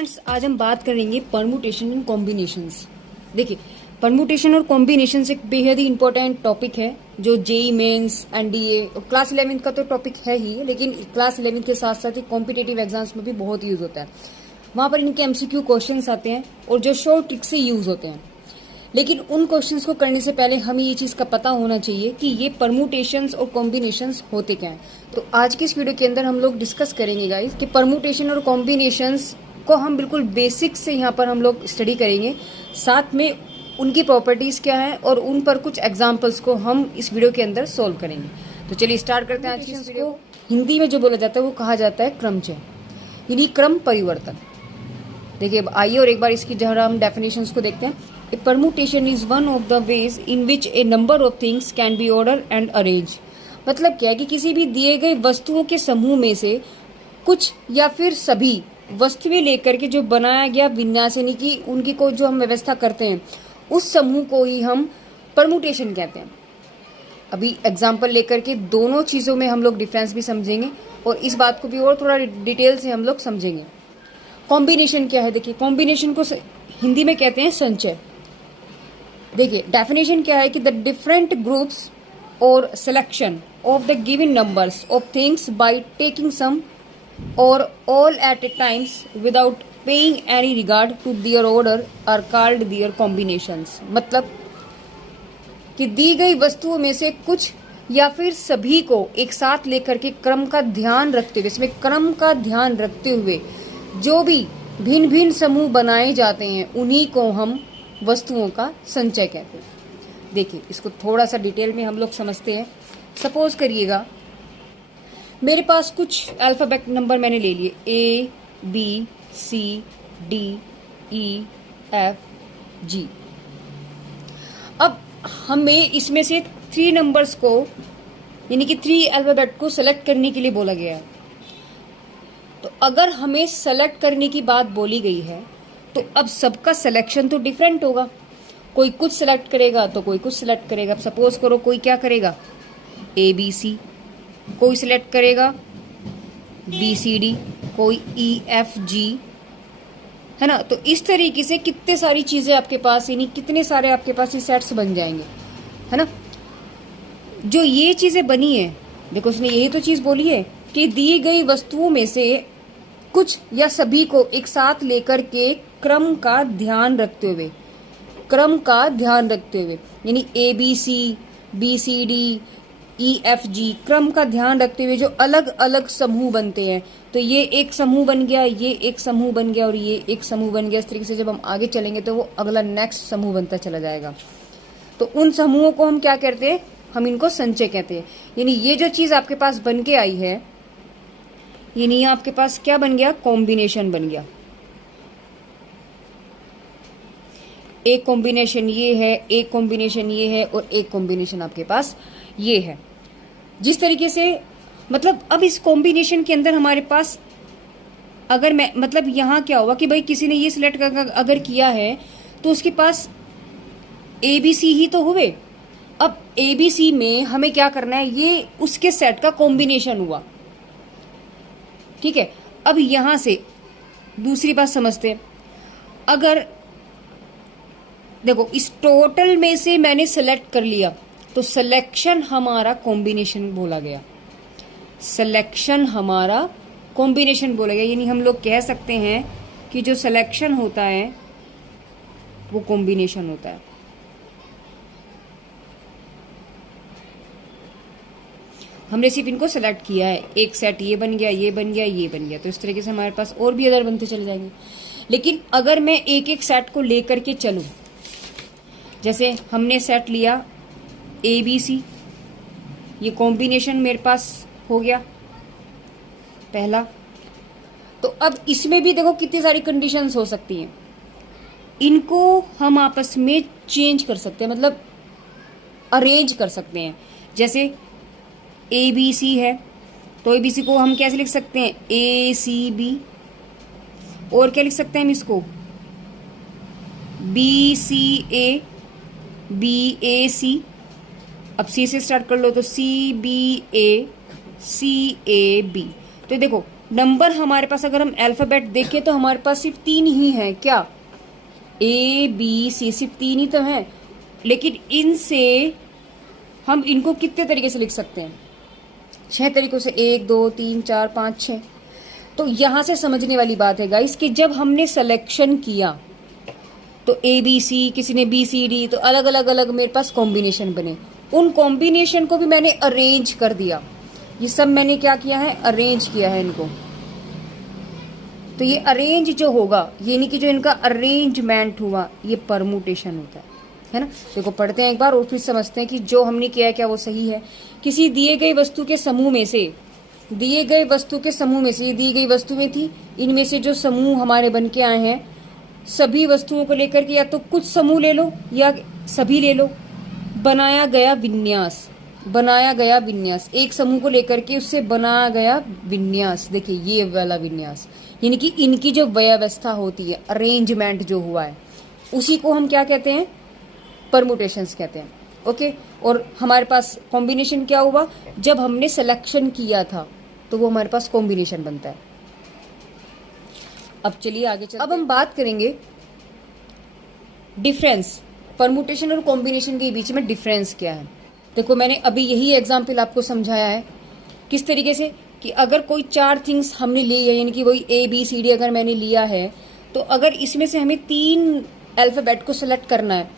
Friends, आज हम बात करेंगे परमुटेशन एंड कॉम्बिनेशंस। देखिए, परमुटेशन और कॉम्बिनेशंस एक बेहद ही इंपॉर्टेंट टॉपिक है जो जेई मेंस, एनडीए और क्लास 11 का तो टॉपिक है ही, लेकिन क्लास 11 के साथ साथ ही कॉम्पिटेटिव एग्जाम्स में भी बहुत यूज होता है। वहां पर इनके एमसीक्यू क्वेश्चंस आते हैं और जो शॉर्ट ट्रिक से यूज होते हैं। लेकिन उन क्वेश्चंस को करने से पहले हमें ये चीज का पता होना चाहिए कि ये परमुटेशंस और कॉम्बिनेशंस होते क्या हैं। तो आज की इस वीडियो के अंदर हम लोग डिस्कस करेंगे गाइस कि परमुटेशन और कॉम्बिनेशंस को हम बिल्कुल बेसिक से यहाँ पर हम लोग स्टडी करेंगे, साथ में उनकी प्रॉपर्टीज क्या है और उन पर कुछ एग्जाम्पल्स को हम इस वीडियो के अंदर सोल्व करेंगे। तो चलिए स्टार्ट करते हैं आज की इस वीडियो को। हिंदी में जो बोला जाता है वो कहा जाता है क्रमचय, यानी क्रम परिवर्तन। देखिए, आइए और एक बार इसकी जरा हम डेफिनेशंस को देखते हैं। A permutation is one of the ways in which a number of things can be order and arrange. मतलब क्या है कि किसी भी दिए गए वस्तुओं के समूह में से कुछ या फिर सभी वस्तुएं लेकर के जो बनाया गया विन्यास, यानी कि उनकी को जो हम व्यवस्था करते हैं, उस समूह को ही हम परमुटेशन कहते हैं। अभी एग्जाम्पल लेकर के दोनों चीजों में हम लोग डिफरेंस भी समझेंगे और इस बात को भी और थोड़ा डिटेल से हम लोग समझेंगे। कॉम्बिनेशन क्या है? देखिए, कॉम्बिनेशन को हिंदी में कहते हैं संचय। देखिए, डेफिनेशन क्या है कि the different groups or selection of the given numbers of things by taking some or all at a times without paying any regard to their order are called their combinations। मतलब कि दी गई वस्तुओं में से कुछ या फिर सभी को एक साथ लेकर के क्रम का ध्यान रखते हुए, इसमें क्रम का ध्यान रखते हुए जो भी भिन्न भिन्न समूह बनाए जाते हैं, उन्हीं को हम वस्तुओं का संचय कहते हैं। देखिए, इसको थोड़ा सा डिटेल में हम लोग समझते हैं। सपोज करिएगा मेरे पास कुछ अल्फाबेट नंबर मैंने ले लिए, A B C D E F G. अब हमें इसमें से 3 नंबर्स को, यानी कि 3 अल्फाबेट को सेलेक्ट करने के लिए बोला गया है। तो अगर हमें सेलेक्ट करने की बात बोली गई है तो अब सबका सिलेक्शन तो डिफरेंट होगा। कोई कुछ सेलेक्ट करेगा तो कोई कुछ सेलेक्ट करेगा। अब सपोज करो कोई क्या करेगा, ए बी सी, कोई सिलेक्ट करेगा बी सी डी, कोई ई एफ जी, है ना। तो इस तरीके से कितने सारी चीजें आपके पास, यानी कितने सारे आपके पास ये सेट्स बन जाएंगे, है ना। जो ये चीजें बनी है, देखो उसने यही तो चीज बोली है कि दी गई वस्तुओं में से कुछ या सभी को एक साथ लेकर के क्रम का ध्यान रखते हुए, क्रम का ध्यान रखते हुए, यानी A B C, B C D, E F G, क्रम का ध्यान रखते हुए जो अलग अलग समूह बनते हैं। तो ये एक समूह बन गया, ये एक समूह बन गया और ये एक समूह बन गया। इस तरीके से जब हम आगे चलेंगे तो वो अगला नेक्स्ट समूह बनता चला जाएगा। तो उन समूहों को हम क्या कहते हैं? हम इनको संचय कहते हैं। यानी ये जो चीज आपके पास बन के आई है, यानी आपके पास क्या बन गया? कॉम्बिनेशन बन गया। एक कॉम्बिनेशन ये है, एक कॉम्बिनेशन ये है और एक कॉम्बिनेशन आपके पास ये है। जिस तरीके से, मतलब अब इस कॉम्बिनेशन के अंदर हमारे पास, अगर मैं, मतलब यहाँ क्या हुआ कि भाई किसी ने ये सिलेक्ट अगर किया है तो उसके पास ए बी सी ही तो हुए। अब ए बी सी में हमें क्या करना है? ये उसके सेट का कॉम्बिनेशन हुआ, ठीक है। अब यहां से दूसरी बात समझते हैं। अगर देखो, इस टोटल में से मैंने सेलेक्ट कर लिया तो सिलेक्शन हमारा कॉम्बिनेशन बोला गया, सिलेक्शन हमारा कॉम्बिनेशन बोला गया। यानी हम लोग कह सकते हैं कि जो सिलेक्शन होता है वो कॉम्बिनेशन होता है। हमने सिर्फ इनको सेलेक्ट किया है, एक सेट ये बन गया, ये बन गया, ये बन गया। तो इस तरीके से हमारे पास और भी अदर बनते चले जाएंगे। लेकिन अगर मैं एक एक सेट को लेकर के चलूं, जैसे हमने सेट लिया ए बी सी, ये कॉम्बिनेशन मेरे पास हो गया पहला। तो अब इसमें भी देखो कितनी सारी कंडीशंस हो सकती हैं। इनको हम आपस में चेंज कर सकते हैं, मतलब अरेंज कर सकते हैं। जैसे ए बी सी है तो ए बी सी को हम कैसे लिख सकते हैं? ए सी बी। और क्या लिख सकते हैं हम इसको? बी सी ए, बी ए सी। अब सी से स्टार्ट कर लो तो C B A, C A B. तो देखो नंबर हमारे पास अगर हम अल्फाबेट देखें तो हमारे पास सिर्फ 3 ही हैं। क्या? ए बी सी, सिर्फ 3 ही तो हैं। लेकिन इनसे हम इनको कितने तरीके से लिख सकते हैं? 6 तरीकों से, 1 2 3 4 5 6। तो यहां से समझने वाली बात है गाइस कि जब हमने सिलेक्शन किया तो ए बी सी, किसी ने बी सी डी, तो अलग अलग अलग मेरे पास कॉम्बिनेशन बने। उन कॉम्बिनेशन को भी मैंने अरेंज कर दिया। ये सब मैंने क्या किया है? अरेंज किया है इनको। तो ये अरेंज जो होगा, ये नहीं कि जो इनका अरेंजमेंट हुआ, ये परमुटेशन होता है ना। देखो पढ़ते हैं एक बार और फिर समझते हैं कि जो हमने किया है क्या वो सही है। किसी दिए गए वस्तु के समूह में से, दिए गए वस्तु के समूह में से, ये दी गई वस्तुएं थी, इनमें से जो समूह हमारे बन के आए हैं, सभी वस्तुओं को लेकर के या तो कुछ समूह ले लो या सभी ले लो। बनाया गया विन्यास, बनाया गया विन्यास, एक समूह को लेकर के उससे बनाया गया विन्यास। देखिए ये वाला विन्यास, यानी कि इनकी जो व्यवस्था होती है, अरेंजमेंट जो हुआ है, उसी को हम क्या कहते हैं? परमुटेशंस कहते हैं। ओके। और हमारे पास कॉम्बिनेशन क्या हुआ? जब हमने सिलेक्शन किया था तो वो हमारे पास कॉम्बिनेशन बनता है। अब चलिए आगे चलते हैं। अब हम बात करेंगे डिफरेंस, परमुटेशन और कॉम्बिनेशन के बीच में डिफरेंस क्या है। देखो मैंने अभी यही एग्जाम्पल आपको समझाया है किस तरीके से कि अगर कोई 4 थिंग्स हमने ली है, यानी कि वही ए बी सी डी अगर मैंने लिया है, तो अगर इसमें से हमें 3 अल्फाबेट को सेलेक्ट करना है,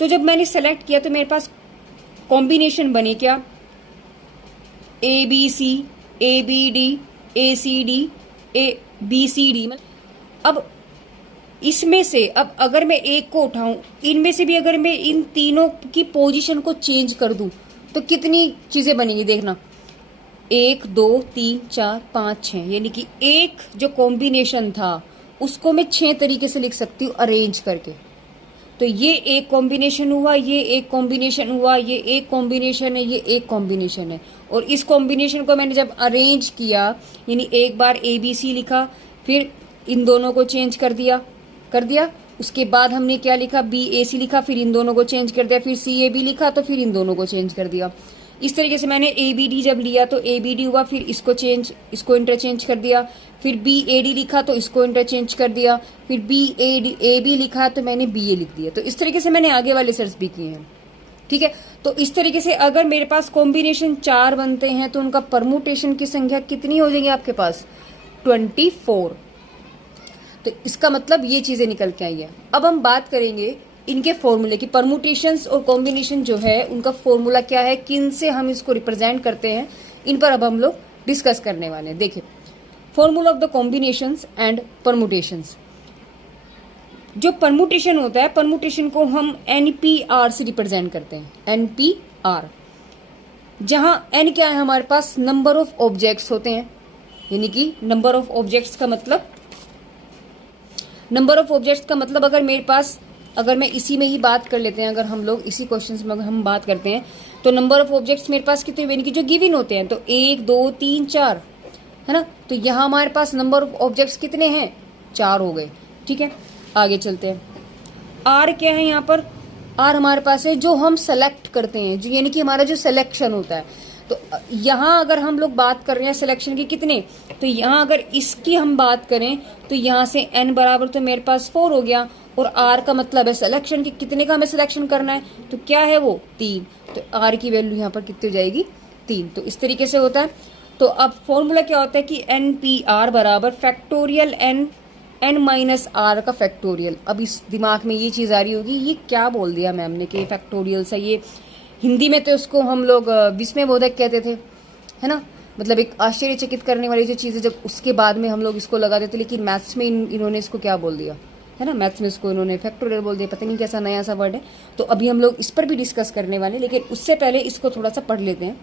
तो जब मैंने सेलेक्ट किया तो मेरे पास कॉम्बिनेशन बने क्या? A B C, A B D, A C D, A B C D. अब इसमें से, अब अगर मैं एक को उठाऊं, इनमें से भी अगर मैं इन तीनों की पोजीशन को चेंज कर दूं तो कितनी चीजें बनेंगी? देखना, 1 2 3 4 5 6, यानी कि एक जो कॉम्बिनेशन था उसको मैं 6 तरीके से लिख सकती हूँ अरेंज करके। तो ये एक कॉम्बिनेशन हुआ, ये एक कॉम्बिनेशन हुआ, ये एक कॉम्बिनेशन है, ये एक कॉम्बिनेशन है। और इस कॉम्बिनेशन को मैंने जब अरेंज किया, यानी एक बार ए बी सी लिखा, फिर इन दोनों को चेंज कर दिया, उसके बाद हमने क्या लिखा? बी ए सी लिखा, फिर इन दोनों को चेंज कर दिया, फिर सी ए बी लिखा, तो फिर इन दोनों को चेंज कर दिया। इस तरीके से मैंने ए बी डी जब लिया तो ए बी डी हुआ, फिर इसको इंटरचेंज कर दिया, फिर बी ए डी लिखा तो इसको इंटरचेंज कर दिया, फिर बी ए बी लिखा तो मैंने बी ए लिख दिया। तो इस तरीके से मैंने आगे वाले सर्च भी किए हैं। ठीक है। तो इस तरीके से अगर मेरे पास कॉम्बिनेशन 4 बनते हैं तो उनका परमुटेशन की संख्या कितनी हो जाएगी आपके पास? 24। तो इसका मतलब ये चीजें निकल के आई है। अब हम बात करेंगे इनके फॉर्मूले की। परमुटेशंस और कॉम्बिनेशन जो है उनका फॉर्मूला क्या है, किन से हम इसको रिप्रेजेंट करते हैं, इन पर अब हम लोग डिस्कस करने वाले हैं। देखिए, formula of the combinations and permutations. जो परमुटेशन होता है, परमुटेशन को हम NPR से रिप्रेजेंट करते हैं। NPR, जहां N क्या है हमारे पास? नंबर ऑफ ऑब्जेक्ट्स होते हैं, यानी कि नंबर ऑफ ऑब्जेक्ट्स का मतलब, नंबर ऑफ ऑब्जेक्ट्स का मतलब अगर मेरे पास, अगर मैं इसी में ही बात कर लेते हैं, अगर हम लोग इसी क्वेश्चन में अगर हम बात करते हैं तो नंबर ऑफ ऑब्जेक्ट्स मेरे पास कितने, यानी कि जो गिवन होते हैं, तो 1 2 3 4 है ना। तो यहाँ हमारे पास नंबर ऑफ ऑब्जेक्ट्स कितने हैं? 4 हो गए। ठीक है, आगे चलते हैं। R क्या है यहाँ पर? R हमारे पास है जो हम सेलेक्ट करते हैं, जो यानी कि हमारा जो सिलेक्शन होता है। तो यहाँ अगर हम लोग बात कर रहे हैं सिलेक्शन की कितने, तो यहाँ अगर इसकी हम बात करें तो यहाँ से n बराबर तो मेरे पास 4 हो गया, और R का मतलब है सिलेक्शन की कितने का हमें सिलेक्शन करना है, तो क्या है वो? 3। तो R की वैल्यू यहाँ पर कितनी हो जाएगी? 3। तो इस तरीके से होता है। तो अब फॉर्मूला क्या होता है कि NPR बराबर फैक्टोरियल n माइनस R का फैक्टोरियल। अब इस दिमाग में ये चीज आ रही होगी, ये क्या बोल दिया मैम ने कि फैक्टोरियल से, ये हिंदी में तो उसको हम लोग विस्मयबोधक कहते थे, है ना, मतलब एक आश्चर्यचकित करने वाली जो चीज़ है, जब उसके बाद में हम लोग इसको लगाते थे। लेकिन मैथ्स में इन्होंने इसको क्या बोल दिया, है ना, मैथ्स में इसको इन्होंने फैक्टोरियल बोल दिया। पता नहीं कैसा नया सा वर्ड है। तो अभी हम लोग इस पर भी डिस्कस करने वाले, लेकिन उससे पहले इसको थोड़ा सा पढ़ लेते हैं।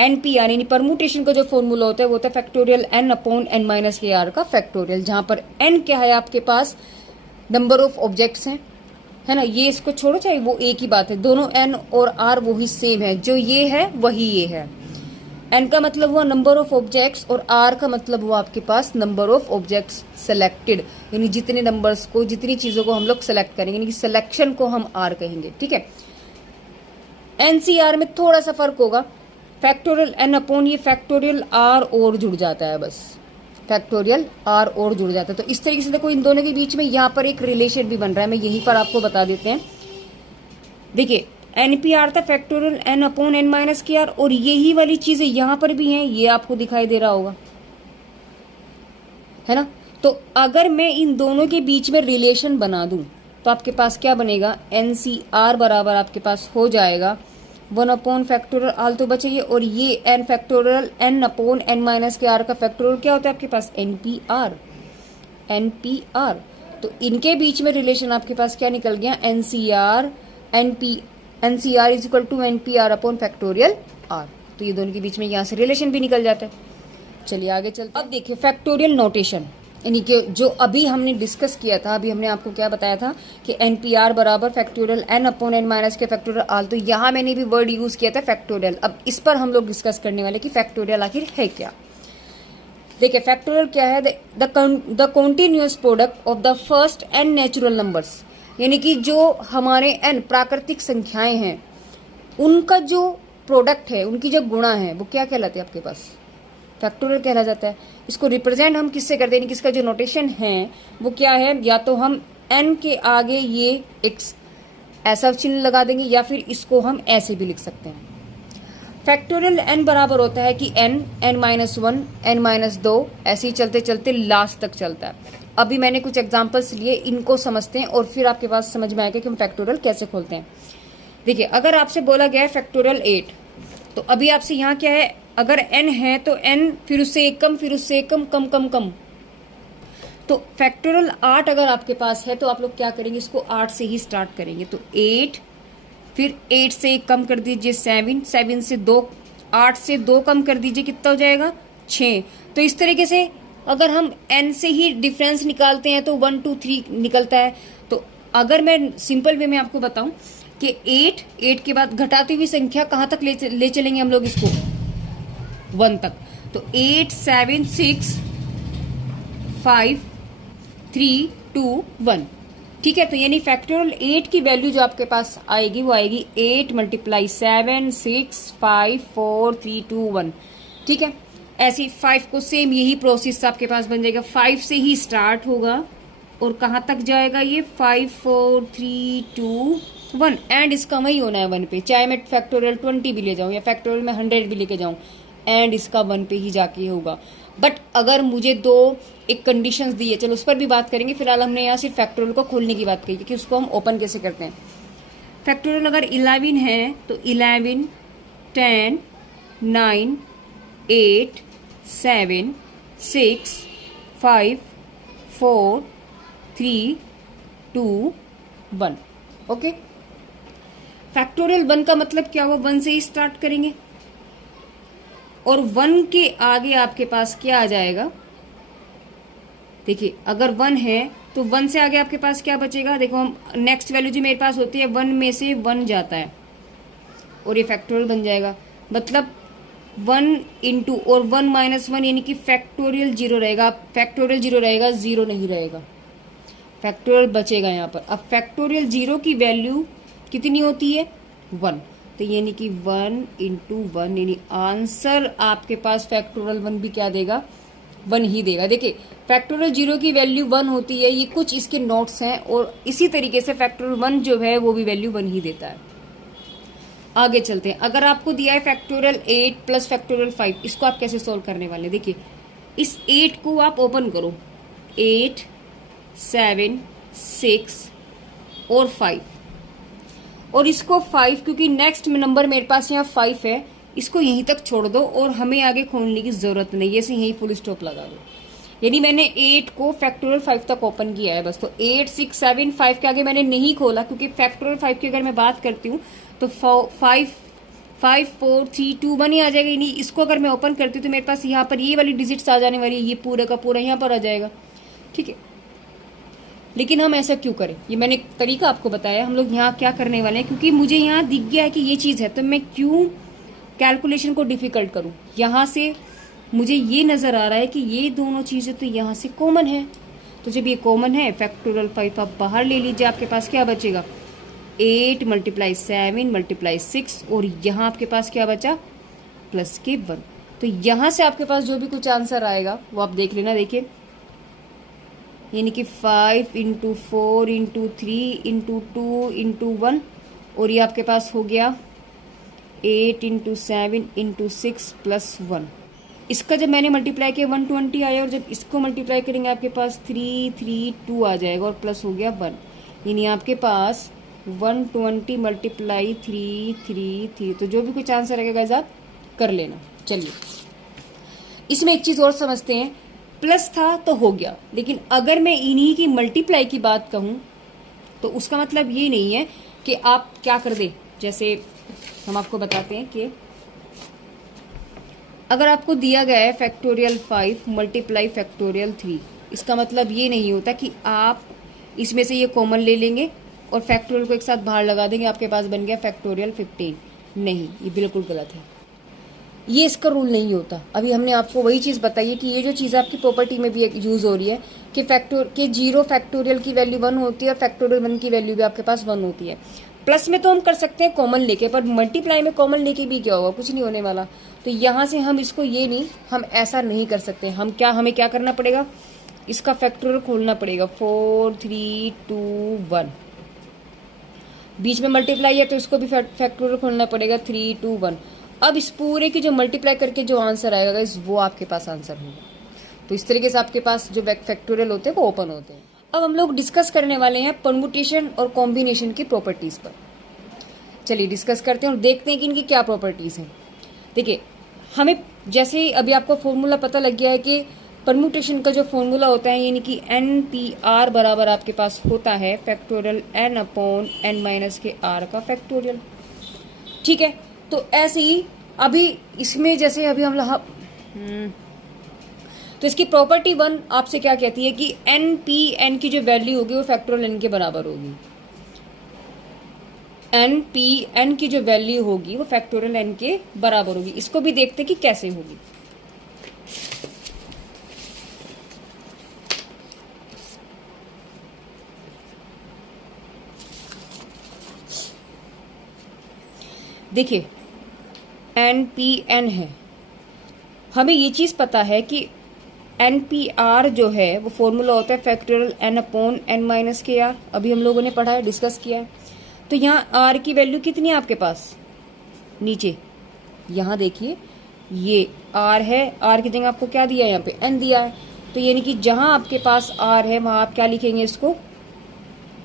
NPR यानी परमुटेशन का जो फॉर्मूला होता है वो होता है factorial n upon n minus के आर का फैक्टोरियल, जहां पर n क्या है आपके पास? नंबर ऑफ ऑब्जेक्ट्स हैं, है ना। ये इसको छोड़ो, चाहे वो एक ही बात है, दोनों n और r वो ही सेम है, जो ये है वही ये है। n का मतलब हुआ नंबर ऑफ ऑब्जेक्ट्स और r का मतलब हुआ आपके पास नंबर ऑफ ऑब्जेक्ट्स सेलेक्टेड, यानी जितने नंबर्स को, जितनी चीजों को हम लोग सेलेक्ट करेंगे, यानी कि सिलेक्शन को हम r कहेंगे। ठीक है। NCR में थोड़ा सा फर्क होगा, फैक्टोरियल एन अपॉन ये फैक्टोरियल आर और जुड़ जाता है, बस फैक्टोरियल आर और जुड़ जाता है। तो इस तरीके से देखो इन दोनों के बीच में यहाँ पर एक रिलेशन भी बन रहा है, मैं यहीं पर आपको बता देते हैं। देखिए एन पी आर था factorial N upon N minus के आर, और यही वाली चीजें यहाँ पर भी हैं, ये आपको दिखाई दे रहा होगा, है ना। तो अगर मैं इन दोनों के बीच में रिलेशन बना दूं तो आपके पास क्या बनेगा, एन सी आर बराबर आपके पास हो जाएगा 1 अपॉन फैक्टोरियल आर तो बचेगी, और ये N factorial N upon N minus के आर का फैक्टोरियल क्या होता है आपके पास, N P R, N P R. तो इनके बीच में रिलेशन आपके पास क्या निकल गया, n C r n C r is equal to n P r upon factorial r. तो ये दोनों के बीच में यहाँ से रिलेशन भी निकल जाता है। चलिए आगे चलते। अब देखिए फैक्टोरियल नोटेशन, यानी कि जो अभी हमने डिस्कस किया था, अभी हमने आपको क्या बताया था कि एन पी आर बराबर factorial N upon N minus के फैक्टोरियल आर। तो यहाँ मैंने भी वर्ड यूज किया था फैक्टोरियल। अब इस पर हम लोग डिस्कस करने वाले कि फैक्टोरियल आखिर है क्या। देखिए फैक्टोरियल क्या है, the continuous product of the first n natural numbers, यानी कि जो हमारे एन प्राकृतिक संख्याएं हैं उनका जो प्रोडक्ट है, उनकी जो गुणा है, वो क्या कहलाते हैं आपके पास, फैक्टोरियल कहला जाता है। इसको रिप्रेजेंट हम किससे करते हैं, किसका जो नोटेशन है वो क्या है, या तो हम n के आगे ये एक ऐसा चिन्ह लगा देंगे, या फिर इसको हम ऐसे भी लिख सकते हैं। फैक्टोरियल n बराबर होता है कि n, n-1, n-2, ऐसे ही चलते चलते लास्ट तक चलता है। अभी मैंने कुछ एग्जांपल्स लिए, इनको समझते हैं और फिर आपके पास समझ में आएगा कि हम फैक्टोरियल कैसे खोलते हैं। देखिए अगर आपसे बोला गया है फैक्टोरियल 8, तो अभी आपसे यहाँ क्या है, अगर n है तो n फिर उससे एक कम, फिर उससे एक कम, कम कम कम। तो फैक्टोरियल 8 अगर आपके पास है तो आप लोग क्या करेंगे, इसको 8 से ही स्टार्ट करेंगे। तो 8, फिर 8 से एक कम कर दीजिए 7, 7 से 2, 8 से 2 कम कर दीजिए, कितना हो जाएगा 6। तो इस तरीके से अगर हम n से ही डिफरेंस निकालते हैं तो 1 2 3 निकलता है। तो अगर मैं सिंपल वे में आपको बताऊं कि 8 के बाद घटाती हुई संख्या कहाँ तक ले चलेंगे हम लोग इसको, 1 तक। तो 8 7 6 5 3 2 1, ठीक है। तो यानी फैक्टोरियल 8 की वैल्यू जो आपके पास आएगी वो आएगी 8 × 7 6 5 4 3 2 1, ठीक है। ऐसे 5 को सेम यही प्रोसेस आपके पास बन जाएगा, 5 से ही स्टार्ट होगा और कहाँ तक जाएगा ये 5 4 3 2 1, एंड इसका वही होना है 1 पे, चाहे मैं फैक्टोरियल 20 भी ले जाऊं या फैक्टोरियल में 100 भी लेके जाऊं, एंड इसका 1 पे ही जाके होगा। बट अगर मुझे दो एक कंडीशंस दी है, चलो उस पर भी बात करेंगे। फिलहाल हमने यहाँ सिर्फ फैक्टोरियल को खोलने की बात कही कि उसको हम ओपन कैसे करते हैं। फैक्टोरियल अगर 11 है तो 11 10 9 8 7 6 5 4 3 2 1, ओके। फैक्टोरियल 1 का मतलब क्या हुआ, 1 से ही स्टार्ट करेंगे और 1 के आगे आपके पास क्या आ जाएगा। देखिए अगर 1 है तो 1 से आगे आपके पास क्या बचेगा, देखो हम नेक्स्ट वैल्यू जो मेरे पास होती है 1 में से 1 जाता है और ये फैक्टोरियल बन जाएगा। मतलब 1 इंटू और 1 माइनस 1 यानी कि फैक्टोरियल 0 रहेगा। फैक्टोरियल 0 रहेगा, 0 नहीं रहेगा, फैक्टोरियल बचेगा यहाँ पर। अब फैक्टोरियल 0 की वैल्यू कितनी होती है 1, तो यानी कि 1 इंटू 1 यानी आंसर आपके पास फैक्टोरियल 1 भी क्या देगा, 1 ही देगा। देखिए फैक्टोरियल 0 की वैल्यू 1 होती है, ये कुछ इसके नोट्स हैं, और इसी तरीके से फैक्टोरियल 1 जो है वो भी वैल्यू 1 ही देता है। आगे चलते हैं। अगर आपको दिया है फैक्टोरियल 8 प्लस फैक्टोरियल 5, इसको आप कैसे सोल्व करने वाले। देखिए इस 8 को आप ओपन करो, 8 7 6 और 5, और इसको 5 क्योंकि नेक्स्ट नंबर मेरे पास यहाँ 5 है, इसको यहीं तक छोड़ दो और हमें आगे खोलने की जरूरत नहीं है, इसे यहीं फुल स्टॉप लगा दो। यानी मैंने 8 को फैक्टोरियल 5 तक ओपन किया है बस। तो 8 6 7 5 के आगे मैंने नहीं खोला, क्योंकि फैक्टोरियल 5 की अगर मैं बात करती हूँ तो 5 4 3 2 1 ही आ जाएगा। यानी इसको अगर मैं ओपन करती हूँ तो मेरे पास यहाँ पर ये वाली डिजिट्स आ जाने वाली है, ये पूरा का पूरा यहाँ पर आ जाएगा, ठीक है। लेकिन हम ऐसा क्यों करें, ये मैंने एक तरीका आपको बताया। हम लोग यहाँ क्या करने वाले हैं, क्योंकि मुझे यहाँ दिख गया है कि ये चीज़ है, तो मैं क्यों कैलकुलेशन को डिफिकल्ट करूँ। यहाँ से मुझे ये नज़र आ रहा है कि ये दोनों चीज़ें तो यहाँ से कॉमन है, तो जब ये कॉमन है फैक्टोरियल 5 आप बाहर ले लीजिए, आपके पास क्या बचेगा 8 × 7 × 6, और यहाँ आपके पास क्या बचा प्लस के 1। तो यहां से आपके पास जो भी कुछ आंसर आएगा वो आप देख लेना। देखिए यानी कि 5 इंटू 4 इंटू 3 इंटू 2 इंटू 1, और ये आपके पास हो गया 8 इंटू 7 इंटू 6 प्लस 1। इसका जब मैंने मल्टीप्लाई किया 120 आया, और जब इसको मल्टीप्लाई करेंगे आपके पास 332 आ जाएगा और प्लस हो गया 1। यानी आपके पास 120 मल्टीप्लाई 333। तो जो भी कुछ आंसर आएगा गाइस आप कर लेना। चलिए इसमें एक चीज और समझते हैं, प्लस था तो हो गया, लेकिन अगर मैं इन्हीं की मल्टीप्लाई की बात कहूं तो उसका मतलब ये नहीं है कि आप क्या कर दे। जैसे हम आपको बताते हैं कि अगर आपको दिया गया है फैक्टोरियल 5 मल्टीप्लाई फैक्टोरियल 3, इसका मतलब ये नहीं होता कि आप इसमें से ये कॉमन ले लेंगे और फैक्टोरियल को एक साथ बाहर लगा देंगे, आपके पास बन गया फैक्टोरियल 15। नहीं, ये बिल्कुल गलत है, ये इसका रूल नहीं होता। अभी हमने आपको वही चीज़ बताई है कि ये जो चीज़ आपकी प्रॉपर्टी में भी यूज हो रही है कि जीरो फैक्टोरियल की वैल्यू 1 होती है और फैक्टोरियल 1 की वैल्यू भी आपके पास 1 होती है। प्लस में तो हम कर सकते हैं कॉमन लेके, पर मल्टीप्लाई में कॉमन लेके भी क्या होगा, कुछ नहीं होने वाला। तो यहाँ से हम इसको ये नहीं, हम ऐसा नहीं कर सकते। हमें क्या करना पड़ेगा, इसका फैक्टोरियल खोलना पड़ेगा। 4 3 2 1, बीच में मल्टीप्लाई है तो इसको भी फैक्टोरियल खोलना पड़ेगा 3 2 1। अब इस पूरे की जो मल्टीप्लाई करके जो आंसर आएगा वो आपके पास आंसर होगा। तो इस तरीके से आपके पास जो फैक्टोरियल होते हैं वो ओपन होते हैं। अब हम लोग डिस्कस करने वाले हैं परमुटेशन और कॉम्बिनेशन की प्रॉपर्टीज पर। चलिए डिस्कस करते हैं और देखते हैं कि इनकी क्या प्रॉपर्टीज हैं। देखिए हमें जैसे ही अभी आपको फॉर्मूला पता लग गया है कि परमुटेशन का जो फॉर्मूला होता है यानी कि NPR बराबर आपके पास होता है factorial N upon N minus के R का फैक्टोरियल। ठीक है, तो ऐसे ही अभी इसमें जैसे अभी हम तो इसकी प्रॉपर्टी 1 आपसे क्या कहती है कि NPN की जो वैल्यू होगी वो फैक्टोरियल N के बराबर होगी। NPN की जो वैल्यू होगी वो फैक्टोरियल N के बराबर होगी। इसको भी देखते हैं कि कैसे होगी। देखिए NPN है, हमें ये चीज पता है कि NPR जो है वो फॉर्मूला होता है factorial N upon N minus के R। अभी हम लोगों ने पढ़ा है, डिस्कस किया है। तो यहाँ R की वैल्यू कितनी है आपके पास, नीचे यहाँ देखिए ये R है, R की जगह आपको क्या दिया है, यहाँ पे N दिया है। तो यानी कि जहां आपके पास R है वहां आप क्या लिखेंगे, इसको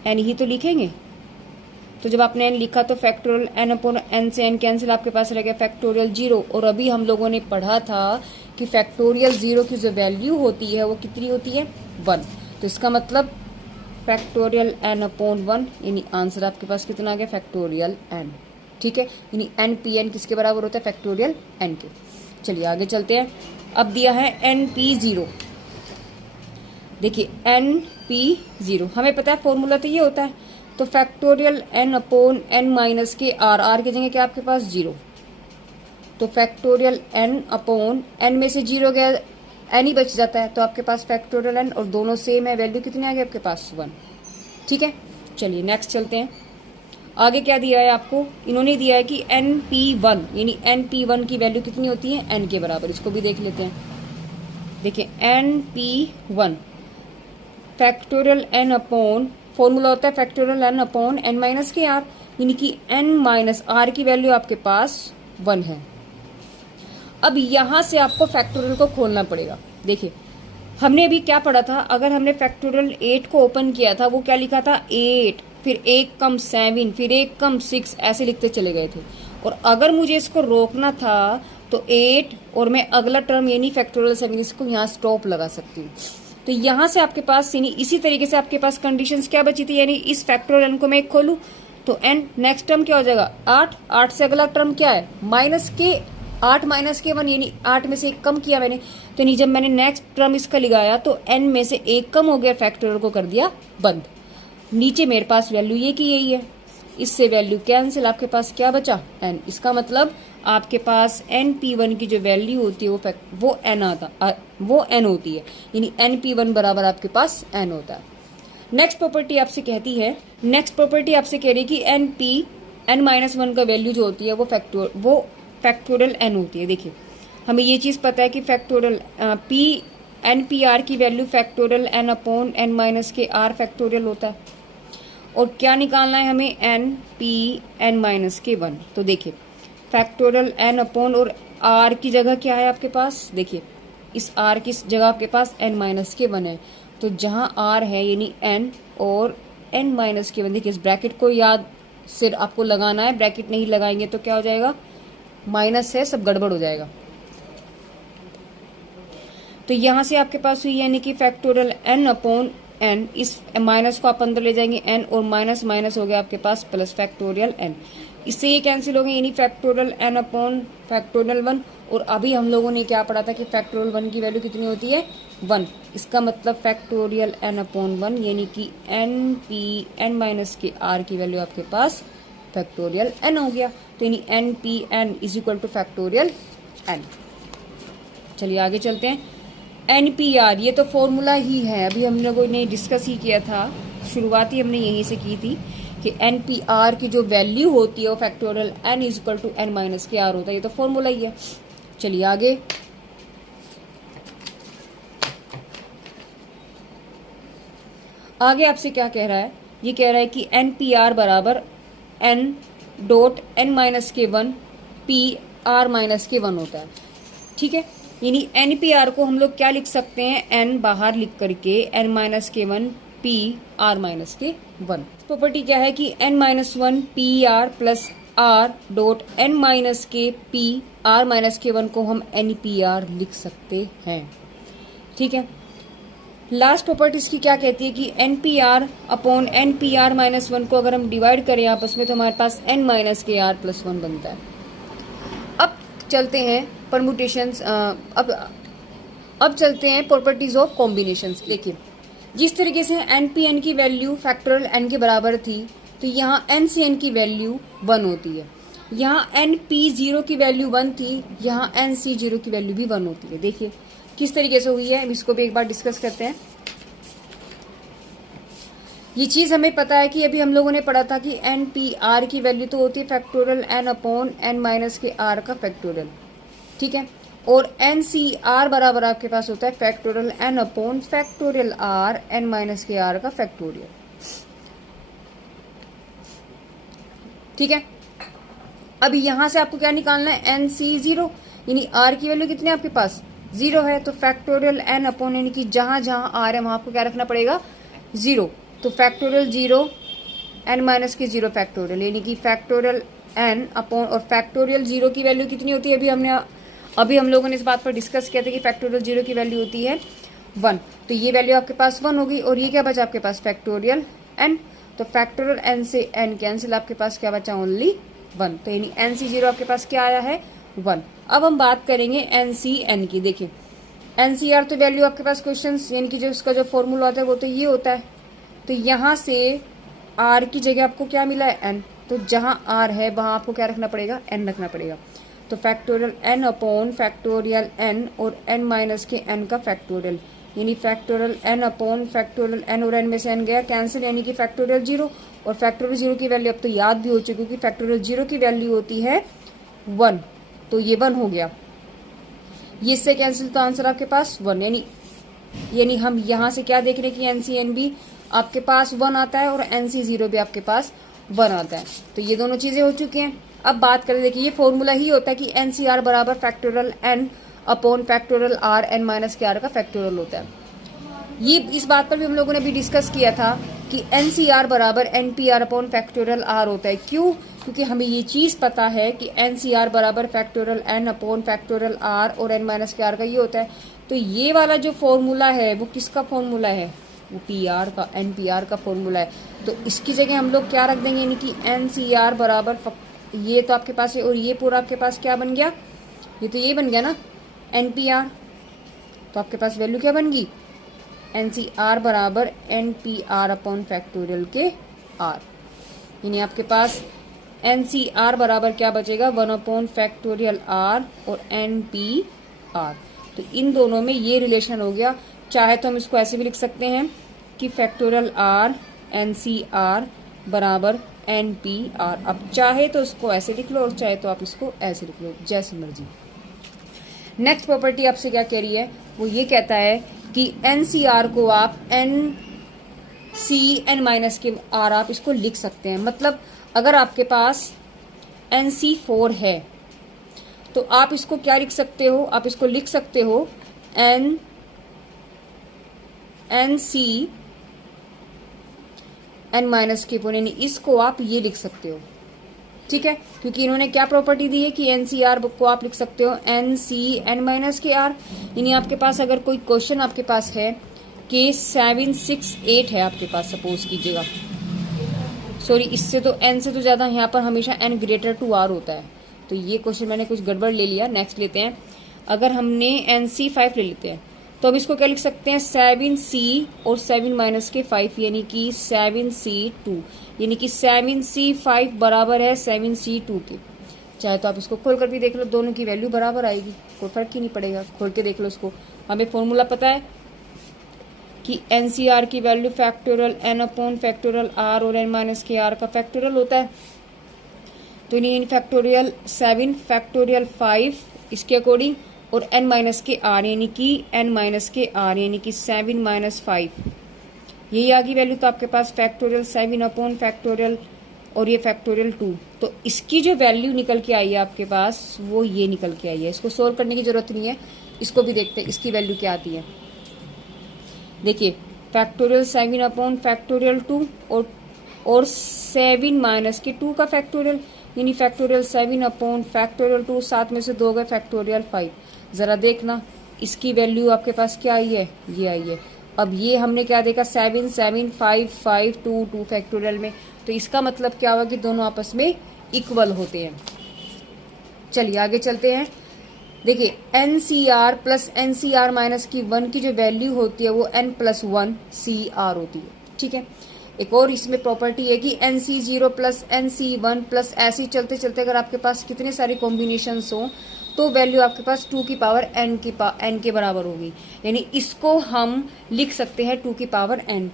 N ही तो लिखेंगे। तो जब आपने n लिखा तो फैक्टोरियल n अपॉन n से n कैंसिल, आपके पास रह गया फैक्टोरियल 0। और अभी हम लोगों ने पढ़ा था कि फैक्टोरियल 0 की जो वैल्यू होती है वो कितनी होती है, 1। तो इसका मतलब फैक्टोरियल n अपॉन 1, यानी आंसर आपके पास कितना आ गया, फैक्टोरियल n। ठीक है, यानी NPN किसके बराबर होता है, फैक्टोरियल n के। चलिए आगे चलते हैं। अब दिया है NP0। देखिए NP0 हमें पता है फॉर्मूला तो ये होता है, तो factorial n upon n minus के R की जगह क्या आपके पास 0। तो फैक्टोरियल n अपॉन n में से 0 गया, n ही बच जाता है, तो आपके पास फैक्टोरियल n और दोनों सेम है, वैल्यू कितनी आ गई आपके पास 1। ठीक है, चलिए नेक्स्ट चलते हैं। आगे क्या दिया है आपको, इन्होंने दिया है कि NP1 यानी NP1 की वैल्यू कितनी होती है, n के बराबर। इसको भी देख लेते हैं। देखिए NP1 factorial n upon, formula होता है factorial n upon n minus के R, यानी कि n माइनस R की वैल्यू आपके पास 1 है। अब यहां से आपको फैक्टोरियल को खोलना पड़ेगा। देखिए हमने अभी क्या पढ़ा था, अगर हमने फैक्टोरियल 8 को ओपन किया था वो क्या लिखा था, 8 फिर 1 कम 7 फिर 1 कम 6 ऐसे लिखते चले गए थे। और अगर मुझे इसको रोकना था तो 8 और मैं अगला टर्म यानी फैक्टोरियल 7 इसको यहाँ स्टॉप लगा सकती हूँ। तो यहां से आपके पास यानी इसी तरीके से आपके पास कंडीशंस क्या बची थी, यानी इस फैक्टोरियल को मैं खोलूं तो n नेक्स्ट टर्म क्या हो जाएगा 8, 8 से अगला टर्म क्या है माइनस के 8 माइनस के 1, यानी 8 में से 1 कम किया मैंने। तो नहीं, जब मैंने नेक्स्ट टर्म इसका लगाया तो n में से 1 कम हो गया, फैक्टोरियल को कर दिया बंद। नीचे मेरे पास वैल्यू ये की यही है, इससे वैल्यू कैंसिल, आपके पास क्या बचा n। इसका मतलब आपके पास NP1 की जो वैल्यू होती है वो n होती है, यानी NP1 बराबर आपके पास n होता है। नेक्स्ट प्रॉपर्टी आपसे कह रही है कि NP n-1 का वैल्यू जो होती है वो फैक्टोरियल n होती है। देखिए हमें ये चीज़ पता है कि factorial P N P R की value factorial n upon n minus के आर फैक्टोरियल होता है। और क्या निकालना है हमें, n पी n माइनस के 1। तो देखिए फैक्टोरियल n अपॉन और r की जगह क्या है आपके पास, देखिए इस r की जगह आपके पास n माइनस के 1 है। तो जहां r है यानी n और n माइनस के 1, देखिए इस ब्रैकेट को याद सिर्फ आपको लगाना है, ब्रैकेट नहीं लगाएंगे तो क्या हो जाएगा, माइनस है, सब गड़बड़ हो जाएगा। तो यहां से आपके पास हुई यानी कि फैक्टोरियल n अपॉन n, इस माइनस को आप अंदर ले जाएंगे n और माइनस माइनस हो गया आपके पास प्लस फैक्टोरियल n। इससे ये कैंसिल हो गए यानी फैक्टोरियल n अपॉन फैक्टोरियल 1। और अभी हम लोगों ने क्या पढ़ा था कि फैक्टोरियल 1 की वैल्यू कितनी होती है, 1। इसका मतलब फैक्टोरियल n अपॉन 1 यानी कि n पी n माइनस के r की वैल्यू आपके पास फैक्टोरियल n हो गया। तो यानी n P n is equal two factorial n। चलिए आगे चलते हैं। NPR ये तो फॉर्मूला ही है, अभी हम लोगों ने डिस्कस ही किया था, शुरुआती हमने यहीं से की थी कि NPR की जो वैल्यू होती है वो factorial n is equal to n minus के r होता है। ये तो फॉर्मूला ही है। चलिए आगे, आगे आपसे क्या कह रहा है, ये कह रहा है कि NPR बराबर n डॉट n माइनस के 1 पी r माइनस के 1 होता है। ठीक है, यानी NPR को हम लोग क्या लिख सकते हैं, n बाहर लिख करके n माइनस के 1 पी r माइनस के 1। प्रॉपर्टी क्या है कि n minus 1 P r plus r dot n minus के पी r माइनस के 1 को हम NPR लिख सकते हैं। ठीक है, लास्ट प्रॉपर्टी इसकी क्या कहती है कि NPR अपॉन NPR माइनस 1 को अगर हम डिवाइड करें आपस में तो हमारे पास n माइनस के r प्लस 1 बनता है। अब चलते हैं परमुटेशंस, अब चलते हैं प्रॉपर्टीज ऑफ कॉम्बिनेशंस। देखिए जिस तरीके से NPN की वैल्यू फैक्टोरियल n के बराबर थी तो यहाँ NCN की वैल्यू 1 होती है। यहाँ NP0 की वैल्यू 1 थी, यहाँ NC0 की वैल्यू भी 1 होती है। देखिए किस तरीके से हुई है, इसको भी एक बार डिस्कस करते हैं। ये चीज हमें पता है कि अभी हम लोगों ने पढ़ा था कि NPR की वैल्यू तो होती है factorial n upon n minus के r का फैक्टोरियल। ठीक है, और NCR बराबर आपके पास होता है factorial n upon factorial r n minus के r का फैक्टोरियल। ठीक है, अभी यहां से आपको क्या निकालना है, NC0 यानी r की वैल्यू कितनी है आपके पास, 0 है। तो फैक्टोरियल n अपॉन यानी कि जहां जहां r है वहां आपको क्या रखना पड़ेगा, 0। तो फैक्टोरियल 0 n माइनस के 0 फैक्टोरियल यानी कि फैक्टोरियल n अपॉन, और फैक्टोरियल 0 की वैल्यू कितनी होती है, अभी हम लोगों ने इस बात पर डिस्कस किया था कि फैक्टोरियल 0 की वैल्यू होती है 1। तो ये वैल्यू आपके पास 1 होगी और ये क्या बचा आपके पास फैक्टोरियल n। तो फैक्टोरियल n से n कैंसिल, आपके पास क्या बचा, ओनली 1। तो यानी NC0 आपके पास क्या आया है, 1। अब हम बात करेंगे NCN की। देखिए NCR तो वैल्यू आपके पास क्वेश्चन यानी कि जो उसका जो फॉर्मूला होता है वो तो ये होता है। तो यहाँ से R की जगह आपको क्या मिला है, n। तो जहां R है वहां आपको क्या रखना पड़ेगा, n रखना पड़ेगा। तो factorial n upon factorial n और n माइनस के n का फैक्टोरियल यानी factorial n upon factorial n और n में से n गया कैंसिल यानी कि फैक्टोरियल 0। और फैक्टोरियल 0 की वैल्यू अब तो याद भी हो चुकी, क्योंकि फैक्टोरियल 0 की वैल्यू होती है 1। तो ये 1 हो गया, ये इससे कैंसिल, तो आंसर आपके पास 1। यानी हम यहाँ से क्या देख रहे हैं कि NCN भी आपके पास 1 आता है और NC0 भी आपके पास 1 आता है। तो ये दोनों चीजें हो चुकी हैं। अब बात करें, देखिए ये फॉर्मूला ही होता है कि NCR बराबर factorial n upon factorial r n minus के r का फैक्टोरियल होता है। ये इस बात पर भी हम लोगों ने अभी डिस्कस किया था कि NCR बराबर NPR अपॉन फैक्टोरियल r होता है। क्यों? क्योंकि हमें ये चीज पता है कि NCR बराबर factorial n upon factorial r और n माइनस के r का ये होता है। तो ये वाला जो फॉर्मूला है वो किसका फॉर्मूला है, वो PR का, NPR का फॉर्मूला है। तो इसकी जगह हम लोग क्या रख देंगे, यानी कि NCR बराबर ये तो आपके पास है और ये पूरा आपके पास क्या बन गया, ये तो ये बन गया ना NPR। तो आपके पास वैल्यू क्या बन गई, NCR बराबर NPR अपॉन फैक्टोरियल के R। यानी आपके पास NCR बराबर क्या बचेगा, 1 अपॉन फैक्टोरियल R और NPR। तो इन दोनों में ये रिलेशन हो गया। चाहे तो हम इसको ऐसे भी लिख सकते हैं कि फैक्टोरियल R NCR बराबर एन पी आर। अब चाहे तो उसको ऐसे लिख लो और चाहे तो आप इसको ऐसे लिख लो, जैसी मर्जी। नेक्स्ट प्रॉपर्टी आपसे क्या कह रही है, वो ये कहता है कि एन सी आर को आप एन सी एन माइनस के आर आप इसको लिख सकते हैं। मतलब अगर आपके पास एन सी 4 है तो आप इसको क्या लिख सकते हो, आप इसको लिख सकते हो एन सी एन माइनस के 4, यानी इसको आप ये लिख सकते हो, ठीक है। क्योंकि इन्होंने क्या प्रॉपर्टी दी है कि एन सी आर को आप लिख सकते हो एन सी एन माइनस के आर। यानी आपके पास अगर कोई क्वेश्चन आपके पास है कि 7 6 8 है आपके पास, सपोज कीजिएगा, सॉरी इससे तो एन से तो ज्यादा यहाँ पर हमेशा एन ग्रेटर टू आर होता है, तो ये क्वेश्चन मैंने कुछ गड़बड़ ले लिया। नेक्स्ट लेते हैं, अगर हमने एन सी 5 ले लेते हैं तो अब इसको क्या लिख सकते हैं 7 सी और 7 माइनस के 5, यानी कि 7 सी 2, यानी कि 7 सी 5 बराबर है 7 सी 2 के। चाहे तो आप इसको खोल कर भी देख लो, दोनों की वैल्यू बराबर आएगी, कोई फर्क ही नहीं पड़ेगा, खोल के देख लो इसको। हमें फॉर्मूला पता है कि एन सी आर की value factorial N upon factorial r और एन माइनस के आर का फैक्टोरियल होता है। तो इन फैक्टोरियल 7 फैक्टोरियल 5 इसके अकॉर्डिंग और n माइनस के आर यानी कि n माइनस के आर यानी कि 7 माइनस 5, यही आ गई वैल्यू। तो आपके पास फैक्टोरियल 7 अपॉन फैक्टोरियल और ये फैक्टोरियल 2, तो इसकी जो वैल्यू निकल के आई है आपके पास वो ये निकल के आई है। इसको सोल्व करने की जरूरत नहीं है, इसको भी देखते हैं इसकी वैल्यू क्या आती है। देखिए फैक्टोरियल 7 अपॉन फैक्टोरियल 2 और 7 माइनस के 2 का फैक्टोरियल, यानी फैक्टोरियल 7 अपॉन फैक्टोरियल 2, 7 में से 2 गए फैक्टोरियल 5। जरा देखना इसकी वैल्यू आपके पास क्या आई है, ये आई है। अब ये हमने क्या देखा 7 7 5 5 2 2 फैक्टोरियल में, तो इसका मतलब क्या हुआ कि दोनों आपस में इक्वल होते हैं। चलिए आगे चलते हैं। देखिए n C r plus n C r minus की 1 की जो वैल्यू होती है वो एन प्लस 1 सी आर होती है, ठीक है। एक और इसमें प्रॉपर्टी है कि n C 0 plus n C 1 plus ऐसे ही चलते चलते अगर आपके पास कितने सारे कॉम्बिनेशन हो तो वैल्यू आपके पास 2 की पावर n के बराबर होगी, यानी इसको हम लिख सकते हैं 2 की पावर n।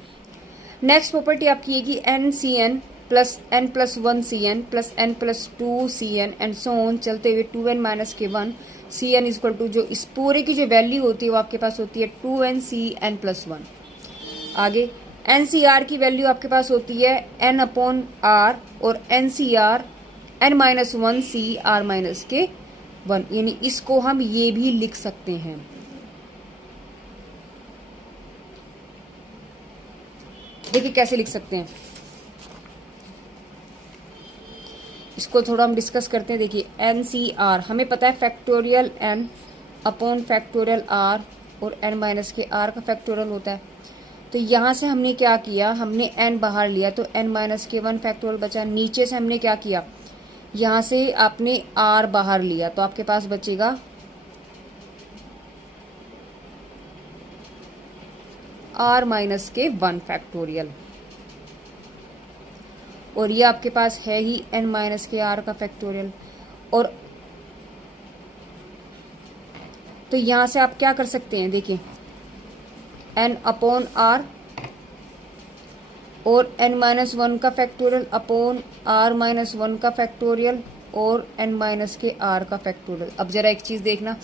नेक्स्ट प्रॉपर्टी आपकी है कि n C n plus n plus 1 C n plus n plus 2 C n and so on चलते हुए 2n माइनस के 1 सी एन इक्वल टू, जो इस पूरे की जो वैल्यू होती है वो आपके पास होती है 2n सी एन प्लस 1। आगे एन सी आर की वैल्यू आपके पास होती है n अपॉन आर और n C r n minus 1 C r minus के 1, यानी इसको हम ये भी लिख सकते हैं। देखिए कैसे लिख सकते हैं, इसको थोड़ा हम डिस्कस करते हैं। देखिए एन सी आर हमें पता है factorial N upon factorial r और एन माइनस के आर का फैक्टोरियल होता है। तो यहाँ से हमने क्या किया, हमने n बाहर लिया तो n माइनस के 1 फैक्टोरियल बचा। नीचे से हमने क्या किया, यहाँ से आपने r बाहर लिया तो आपके पास बचेगा r माइनस के 1 फैक्टोरियल, और ये आपके पास है ही n माइनस के r का फैक्टोरियल। और तो यहाँ से आप क्या कर सकते हैं, देखिए n अपॉन r और n माइनस 1 का फैक्टोरियल अपॉन r माइनस 1 का फैक्टोरियल और n माइनस के r का फैक्टोरियल। अब जरा एक चीज देखना,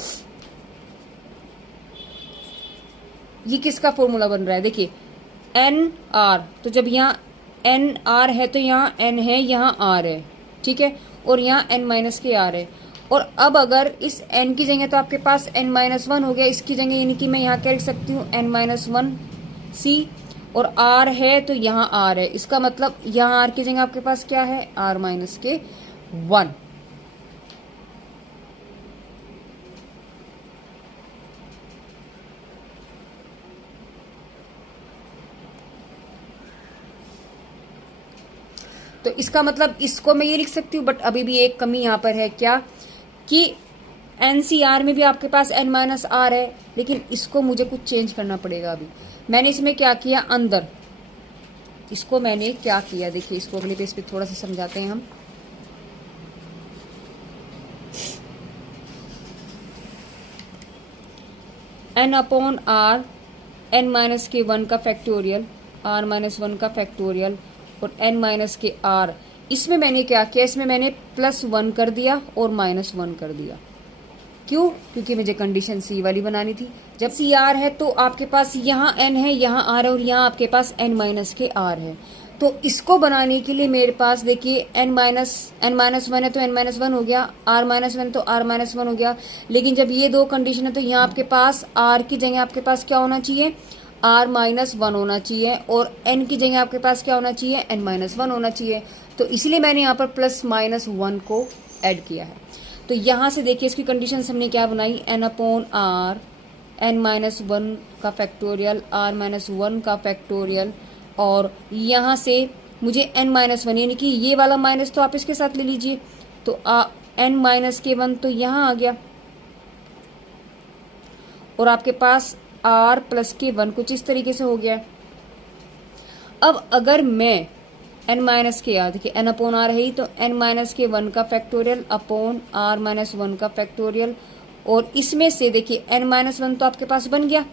ये किसका फॉर्मूला बन रहा है, देखिए n r, तो जब यहाँ n r है तो यहाँ n है, यहाँ r है, ठीक है, और यहाँ n माइनस के r है। और अब अगर इस n की जगह तो आपके पास n माइनस 1 हो गया, इसकी जगह यानी कि मैं यहाँ क्या लिख सकती हूँ n माइनस 1 c, और r है तो यहाँ r है, इसका मतलब यहाँ r की जगह आपके पास क्या है r माइनस के 1। तो इसका मतलब इसको मैं ये लिख सकती हूँ, बट अभी भी एक कमी यहाँ पर है, क्या कि एनसीआर में भी आपके पास n माइनस आर है, लेकिन इसको मुझे कुछ चेंज करना पड़ेगा। अभी मैंने इसमें क्या किया, अंदर इसको मैंने क्या किया, देखिए इसको अगले पेज पे थोड़ा सा समझाते हैं हम। n upon r n minus के 1 का फैक्टोरियल, r माइनस 1 का फैक्टोरियल और n माइनस के r इसमें मैंने क्या किया, इसमें मैंने +1 कर दिया और -1 कर दिया। क्यों? क्योंकि मुझे कंडीशन सी वाली बनानी थी। जब सी आर है तो आपके पास यहाँ n है, यहाँ r है और यहाँ आपके पास n माइनस के r है। तो इसको बनाने के लिए मेरे पास देखिए n माइनस वन है तो n माइनस वन हो गया, r माइनस वन तो r माइनस वन हो गया। लेकिन जब ये दो कंडीशन है तो यहाँ आपके पास r की जगह आपके पास क्या होना चाहिए, r माइनस वन होना चाहिए और n की जगह आपके पास क्या होना चाहिए, n माइनस वन होना चाहिए। तो इसलिए मैंने यहाँ पर +-1 को ऐड किया है। तो यहाँ से देखिए इसकी कंडीशन हमने क्या बनाई, n/r n माइनस वन का फैक्टोरियल, r माइनस वन का फैक्टोरियल, और यहाँ से मुझे n माइनस वन यानी कि ये वाला माइनस तो आप इसके साथ ले लीजिए, तो n माइनस के वन तो यहाँ आ गया और आपके पास r प्लस के वन कुछ इस तरीके से हो गया। अब अगर मैं n माइनस के आर, देखिए n/r है ही, तो n माइनस के वन का factorial upon r minus one का फैक्टोरियल, और इसमें से देखिए n माइनस वन तो आपके पास बन गया,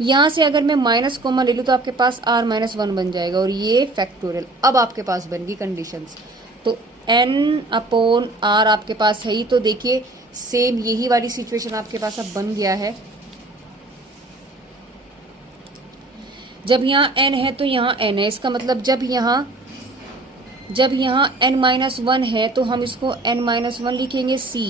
यहाँ से अगर मैं माइनस कॉमा ले लूँ तो आपके पास r माइनस वन बन जाएगा और ये फैक्टोरियल। अब आपके पास बन गई कंडीशंस, तो n/r आपके पास है ही, तो देखिए सेम यही वाली सिचुएशन आपके पास अब बन गया है। जब यहाँ n है तो यहाँ n है, इसका मतलब जब यहाँ n माइनस वन है तो हम इसको n माइनस वन लिखेंगे c,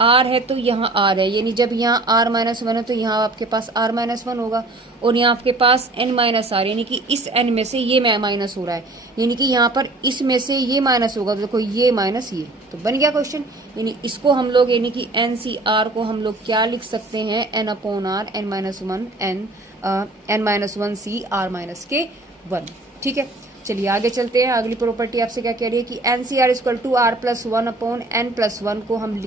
r है तो यहाँ r है, यानी जब यहाँ r माइनस वन है तो यहाँ आपके पास r माइनस वन होगा, और यहाँ आपके पास n माइनस r, यानी कि इस n में से ये माइनस हो रहा है, यानी कि यहाँ पर इसमें से ये माइनस होगा, तो देखो ये माइनस ये, तो बन गया क्वेश्चन। यानी इसको हम लोग यानी कि NCR को हम लोग क्या लिख सकते हैं, n/r n minus one n minus one c r minus के वन। ठीक है, चलिए आगे चलते हैं। अगली प्रॉपर्टी आपसे क्या कह रही है कि NCR equal to r plus one upon n plus one को हम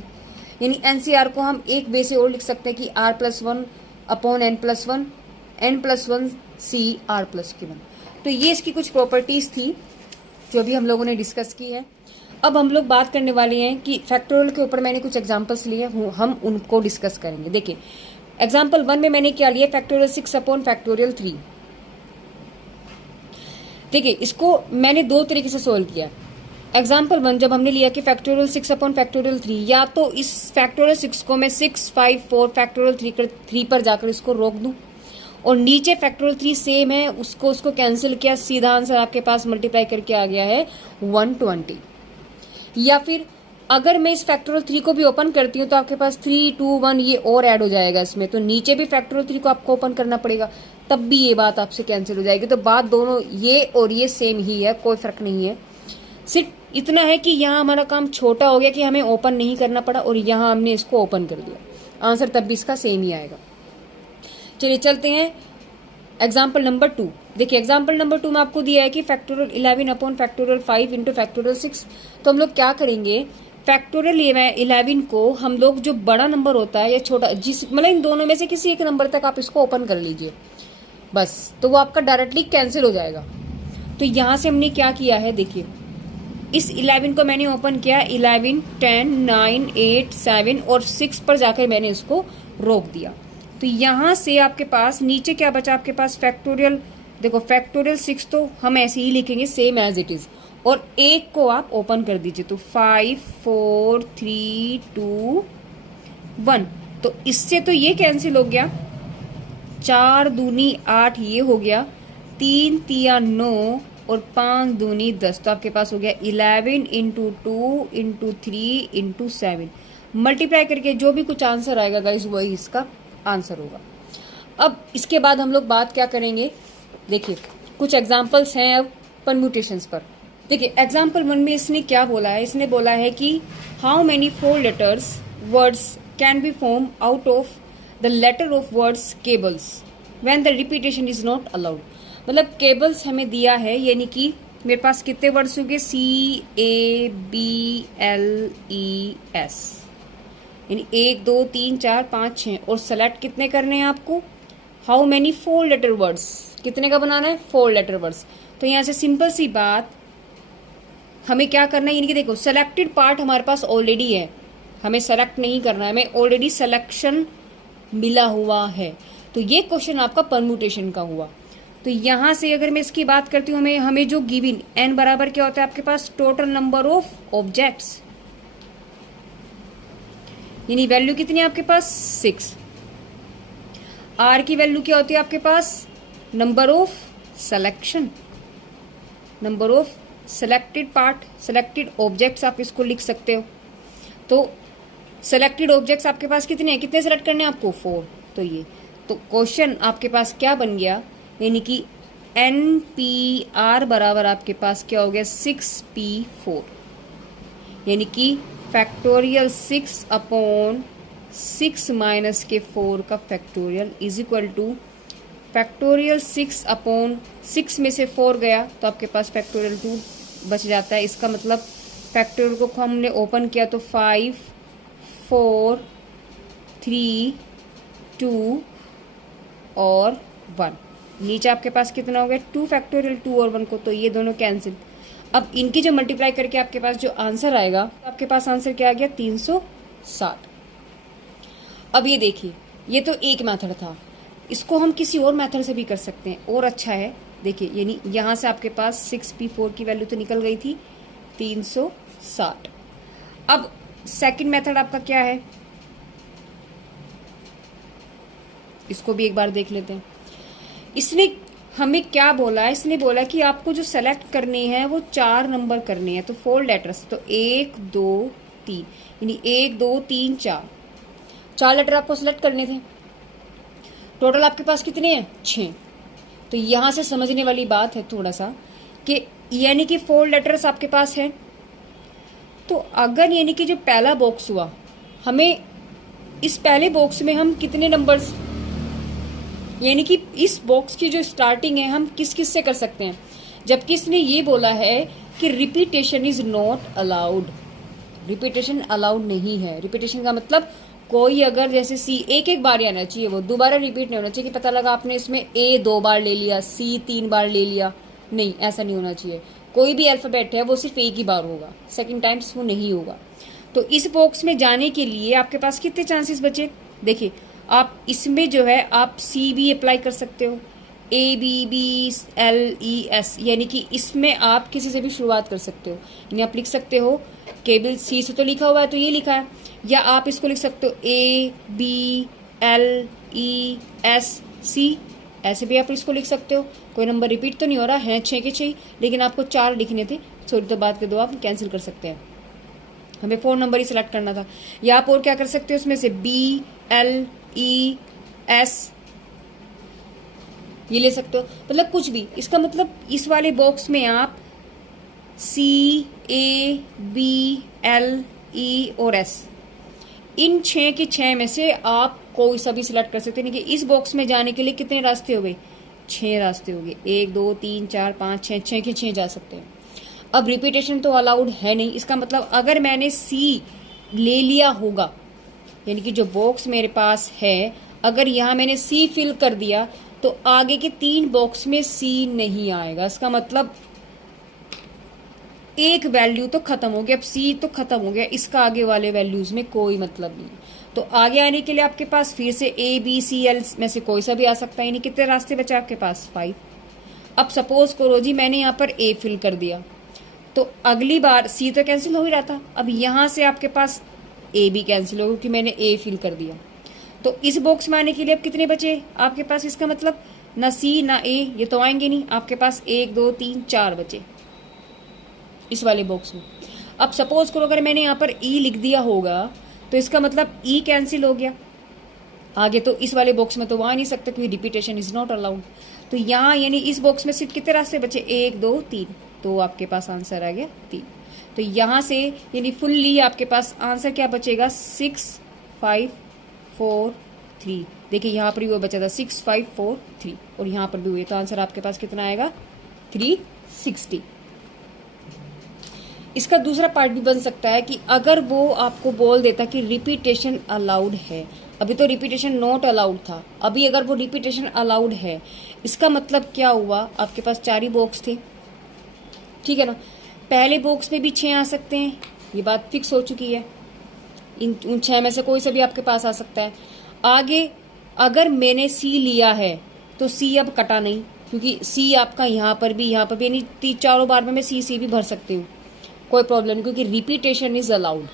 यानी NCR को हम एक वे से और लिख सकते हैं कि r plus one upon n plus one c r plus के वन। तो ये इसकी कुछ प्रॉपर्टीज थी जो अभी हम लोगों ने डिस्कस की है। अब हम लोग बात करने वाले हैं कि फैक्टोरियल के ऊपर मैंने कुछ एग्जांपल्स लिए, हम उनको डिस्कस करेंगे। देखिए एग्जाम्पल 1 में मैंने क्या लिया, फैक्टोरियल 6 अपॉन फैक्टोरियल 3। देखिए इसको मैंने दो तरीके से सोल्व किया। एग्जाम्पल 1 जब हमने लिया कि फैक्टोरियल 6 अपॉन फैक्टोरियल 3, या तो इस फैक्टोरियल 6 को मैं 6, 5, 4 फैक्टोरियल 3 पर जाकर इसको रोक दूं, और नीचे फैक्टोरियल 3 सेम है उसको कैंसिल किया, सीधा आंसर आपके पास मल्टीप्लाई करके आ गया है 120। या फिर अगर मैं इस फैक्टोरियल 3 को भी ओपन करती हूँ तो आपके पास 3, 2, 1 ये और ऐड हो जाएगा इसमें, तो नीचे भी फैक्टोरियल 3 को आपको ओपन करना पड़ेगा, तब भी ये बात आपसे कैंसिल हो जाएगी। तो बात दोनों ये और ये सेम ही है, कोई फर्क नहीं है। सिर्फ इतना है कि यहाँ हमारा काम छोटा हो गया कि हमें ओपन नहीं करना पड़ा, और यहाँ हमने इसको ओपन कर दिया, आंसर तब भी इसका सेम ही आएगा। चलिए चलते हैं एग्जाम्पल नंबर 2। देखिए एग्जाम्पल नंबर 2 में आपको दिया है कि factorial 11 upon factorial 5 into factorial 6। तो हम लोग क्या करेंगे, फैक्टोरियल 11 को हम लोग जो बड़ा नंबर होता है या छोटा, जिस मतलब इन दोनों में से किसी एक नंबर तक आप इसको ओपन कर लीजिए बस, तो वो आपका डायरेक्टली कैंसिल हो जाएगा। तो यहाँ से हमने क्या किया है, देखिए इस 11 को मैंने ओपन किया, 11, 10, 9, 8, 7 और 6 पर जाकर मैंने इसको रोक दिया। तो यहाँ से आपके पास नीचे क्या बचा, आपके पास फैक्टोरियल, देखो फैक्टोरियल 6 तो हम ऐसे ही लिखेंगे सेम एज इट इज, और एक को आप ओपन कर दीजिए, तो 5, 4, 3, 2, 1। तो इससे तो ये कैंसिल हो गया, 4 दूनी 8 ये हो गया, 3 तिया 9 और 5 दूनी 10, तो आपके पास हो गया 11 इंटू 2 इंटू 3 इंटू 7। मल्टीप्लाई करके जो भी कुछ आंसर आएगा गाइस वही इसका आंसर होगा। अब इसके बाद हम लोग बात क्या करेंगे, देखिए कुछ एग्जाम्पल्स हैं अब परम्यूटेशंस पर। देखिए एग्जाम्पल 1 में इसने क्या बोला है, इसने बोला है कि how many 4 letters words can be form out of the letter of words cables when the repetition is not allowed. मतलब केबल्स हमें दिया है, यानी कि मेरे पास कितने वर्ड्स होंगे, CABLES, यानी 1, 2, 3, 4, 5, 6, और सेलेक्ट कितने करने हैं आपको, हाउ मेनी 4 लेटर वर्ड्स, कितने का बनाना है, 4 लेटर वर्ड्स। तो यहाँ से सिंपल सी बात हमें क्या करना है, यानी कि देखो सेलेक्टेड पार्ट हमारे पास ऑलरेडी है, हमें सेलेक्ट नहीं करना है, हमें ऑलरेडी सिलेक्शन मिला हुआ है। तो ये क्वेश्चन आपका परम्यूटेशन का हुआ। तो यहां से अगर मैं इसकी बात करती हूँ, हमें जो गिवन n बराबर क्या होता है आपके पास, टोटल नंबर ऑफ ऑब्जेक्ट्स, यानी वैल्यू कितनी है आपके पास 6। r की वैल्यू क्या होती है आपके पास, number of selection, number of selected part, selected objects आप इसको लिख सकते हो। तो सेलेक्टेड ऑब्जेक्ट्स आपके पास कितने हैं, कितने सेलेक्ट करने हैं आपको, 4। तो ये तो क्वेश्चन आपके पास क्या बन गया, यानी कि NPR बराबर आपके पास क्या हो गया, 6P4, यानी कि फैक्टोरियल 6 अपॉन 6 माइनस के 4 का factorial is equal two factorial 6 upon 6 में से 4 गया तो आपके पास फैक्टोरियल 2 बच जाता है। इसका मतलब फैक्टोरियल को हमने ओपन किया तो 5 4 3 2 और 1, नीचे आपके पास कितना हो गया 2 फैक्टोरियल 2 और 1 को, तो ये दोनों कैंसिल। अब इनकी जो मल्टीप्लाई करके आपके पास जो आंसर आएगा, आपके पास आंसर क्या आ गया, 360। अब ये देखिए, ये तो एक मेथड था, इसको हम किसी और मेथड से भी कर सकते हैं और अच्छा है। देखिए यानी यहाँ से आपके पास 6P4 की वैल्यू तो निकल गई थी 360। अब सेकंड मेथड आपका क्या है, इसको भी एक बार देख लेते हैं। इसने हमें क्या बोला है, इसने बोला कि आपको जो सेलेक्ट करनी है वो 4 नंबर करनी है, तो 4 लेटर्स, तो 1 2 3, यानी 1 2 3 4 लेटर आपको सेलेक्ट करने थे। टोटल आपके पास कितने हैं, 6। तो यहां से समझने वाली बात है थोड़ा सा कि यानी कि 4 लेटर्स आपके पास है, तो अगर यानी कि जो पहला बॉक्स हुआ, हमें इस पहले बॉक्स में हम कितने नंबर्स, यानी कि इस बॉक्स की जो स्टार्टिंग है हम किस किस से कर सकते हैं, जबकि इसने ये बोला है कि repetition is not allowed, repetition allowed नहीं है। रिपीटेशन का मतलब कोई अगर जैसे सी एक बार ही आना चाहिए, वो दोबारा रिपीट नहीं होना चाहिए कि पता लगा आपने इसमें ए 2 बार ले लिया, सी 3 बार ले लिया, नहीं ऐसा नहीं होना चाहिए। कोई भी अल्फाबेट है वो सिर्फ एक ही बार होगा, सेकंड टाइम्स वो नहीं होगा। तो इस बॉक्स में जाने के लिए आपके पास कितने चांसेस बचे, देखिए आप इसमें जो है आप सी भी अप्लाई कर सकते हो, ABBLES, यानी कि इसमें आप किसी से भी शुरुआत कर सकते हो, यानी आप लिख सकते हो केबल सी से तो लिखा हुआ है तो ये लिखा है, या आप इसको लिख सकते हो ABLESC, ऐसे भी आप इसको लिख सकते हो। कोई नंबर रिपीट तो नहीं हो रहा है, 6 के 6, लेकिन आपको 4 लिखने थे, सॉरी तो बात के 2 आप कैंसिल कर सकते हैं, हमें 4 नंबर ही सिलेक्ट करना था। या आप और क्या कर सकते हो, उसमें से BLES ये ले सकते हो, मतलब कुछ भी। इसका मतलब इस वाले बॉक्स में आप CABLE और S, इन 6 के 6 में से आप कोई सा भी सिलेक्ट कर सकते हैं। इस बॉक्स में जाने के लिए कितने रास्ते हो गए, 6 रास्ते हो गए, 1 2 3 4 5 6, 6 के 6 जा सकते हैं। अब रिपीटेशन तो अलाउड है नहीं, इसका मतलब अगर मैंने C ले लिया होगा, यानी कि जो बॉक्स मेरे पास है अगर यहाँ मैंने C फिल कर दिया तो आगे के 3 बॉक्स में C नहीं आएगा, इसका मतलब एक वैल्यू तो खत्म हो गया, अब C तो खत्म हो गया, इसका आगे वाले वैल्यूज में कोई मतलब नहीं। तो आगे आने के लिए आपके पास फिर से ABCL में से कोई सा भी आ सकता है, यानी कितने रास्ते बचे आपके पास, 5। अब सपोज करो जी मैंने यहाँ पर A फिल कर दिया, तो अगली बार C तो कैंसिल हो ही रहा था, अब यहाँ से आपके पास A भी कैंसिल हो क्योंकि मैंने A फिल कर दिया। तो इस बॉक्स में आने के लिए अब कितने बचे आपके पास, इसका मतलब ना C ना A ये तो आएंगे नहीं, आपके पास 1 2 3 4 बचे इस वाले बॉक्स में। अब सपोज करो अगर मैंने यहाँ पर E लिख दिया होगा तो इसका मतलब E कैंसिल हो गया, आगे तो इस वाले बॉक्स में तो वो आ नहीं सकता क्योंकि रिपीटेशन इज नॉट अलाउड। तो यहाँ यानी इस बॉक्स में सिर्फ कितने रास्ते बचे, 1 2 3, तो आपके पास आंसर आ गया 3। तो यहाँ से यानी फुल्ली आपके पास आंसर क्या बचेगा, 6 5 4 3। देखिए यहाँ पर भी वो बचा था 6 5 4 3 और यहाँ पर भी हुए, तो आंसर आपके पास कितना आएगा 360। इसका दूसरा पार्ट भी बन सकता है कि अगर वो आपको बोल देता कि रिपीटेशन अलाउड है, अभी तो रिपीटेशन नॉट अलाउड था, अभी अगर वो रिपीटेशन अलाउड है, इसका मतलब क्या हुआ, आपके पास 4 ही बॉक्स थे, ठीक है ना, पहले बॉक्स में भी 6 आ सकते हैं, ये बात फिक्स हो चुकी है, उन 6 में से कोई सा भी आपके पास आ सकता है। आगे अगर मैंने C लिया है तो C अब कटा नहीं, क्योंकि सी आपका यहाँ पर भी यानी चारों बार में मैं सी भी भर सकती हूँ, कोई प्रॉब्लम नहीं, क्योंकि रिपीटेशन इज अलाउड।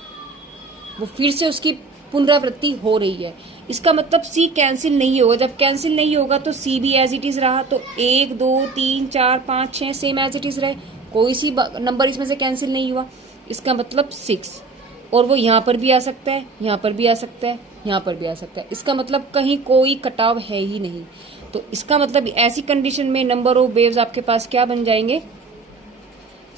वो फिर से उसकी पुनरावृत्ति हो रही है, इसका मतलब सी कैंसिल नहीं होगा। जब कैंसिल नहीं होगा तो सी भी एज इट इज रहा, तो 1 2 3 4 5 6 सेम एज इट इज रहे, कोई सी नंबर इसमें से कैंसिल नहीं हुआ, इसका मतलब 6। और वो यहाँ पर भी आ सकता है, यहाँ पर भी आ सकता है, यहाँ पर भी आ सकता है, इसका मतलब कहीं कोई कटाव है ही नहीं। तो इसका मतलब ऐसी कंडीशन में नंबर ऑफ वेव्स आपके पास क्या बन जाएंगे,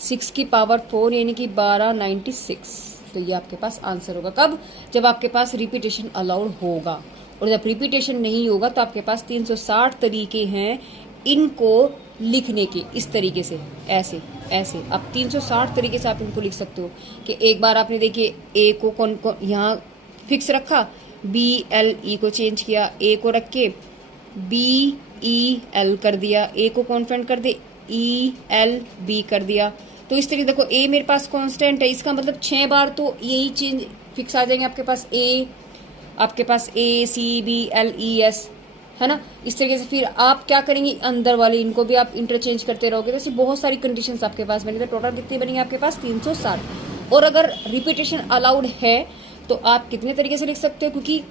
6 की पावर 4 यानी कि 1296। तो ये आपके पास आंसर होगा। कब? जब आपके पास रिपीटेशन अलाउड होगा। और जब रिपीटेशन नहीं होगा तो आपके पास 360 तरीके हैं इनको लिखने के, इस तरीके से, ऐसे ऐसे आप 360 तरीके से आप इनको लिख सकते हो। कि एक बार आपने देखिए ए को कौन यहाँ फिक्स रखा, BLE को चेंज किया, ए को रख के BEL कर दिया, ए को कॉन्स्टेंट कर दे ELB कर दिया। तो इस तरीके देखो ए मेरे पास कांस्टेंट है, इसका मतलब 6 बार तो यही चेंज फिक्स आ जाएंगे आपके पास, आपके पास ACBLES है ना। इस तरीके से फिर आप क्या करेंगे, अंदर वाले इनको भी आप इंटरचेंज करते रहोगे। तो ऐसी बहुत सारी कंडीशंस आपके पास बनेंगे। तो टोटल कितनी बनेंगे आपके पास 360। और अगर रिपीटेशन अलाउड है तो आप कितने तरीके से लिख सकते हो, क्योंकि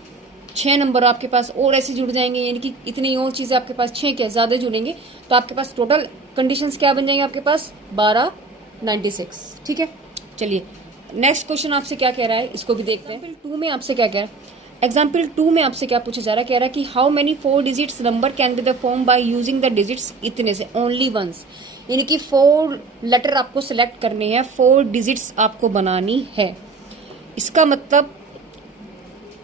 6 नंबर आपके पास और ऐसे जुड़ जाएंगे, यानी कि इतनी और चीजें आपके पास 6 क्या ज्यादा जुड़ेंगे। तो आपके पास टोटल कंडीशंस क्या बन जाएंगे आपके पास 1296। ठीक है, चलिए नेक्स्ट क्वेश्चन आपसे क्या कह रहा है इसको भी देखते हैं। एग्जाम्पल 2 में आपसे क्या कह रहा है, एग्जाम्पल 2 में आपसे क्या पूछा जा रहा है, कह रहा है कि how many 4 digits number can be the form by using the digits इतने से ओनली वंस। यानी कि 4 लेटर आपको सिलेक्ट करने हैं, 4 डिजिट्स आपको बनानी है। इसका मतलब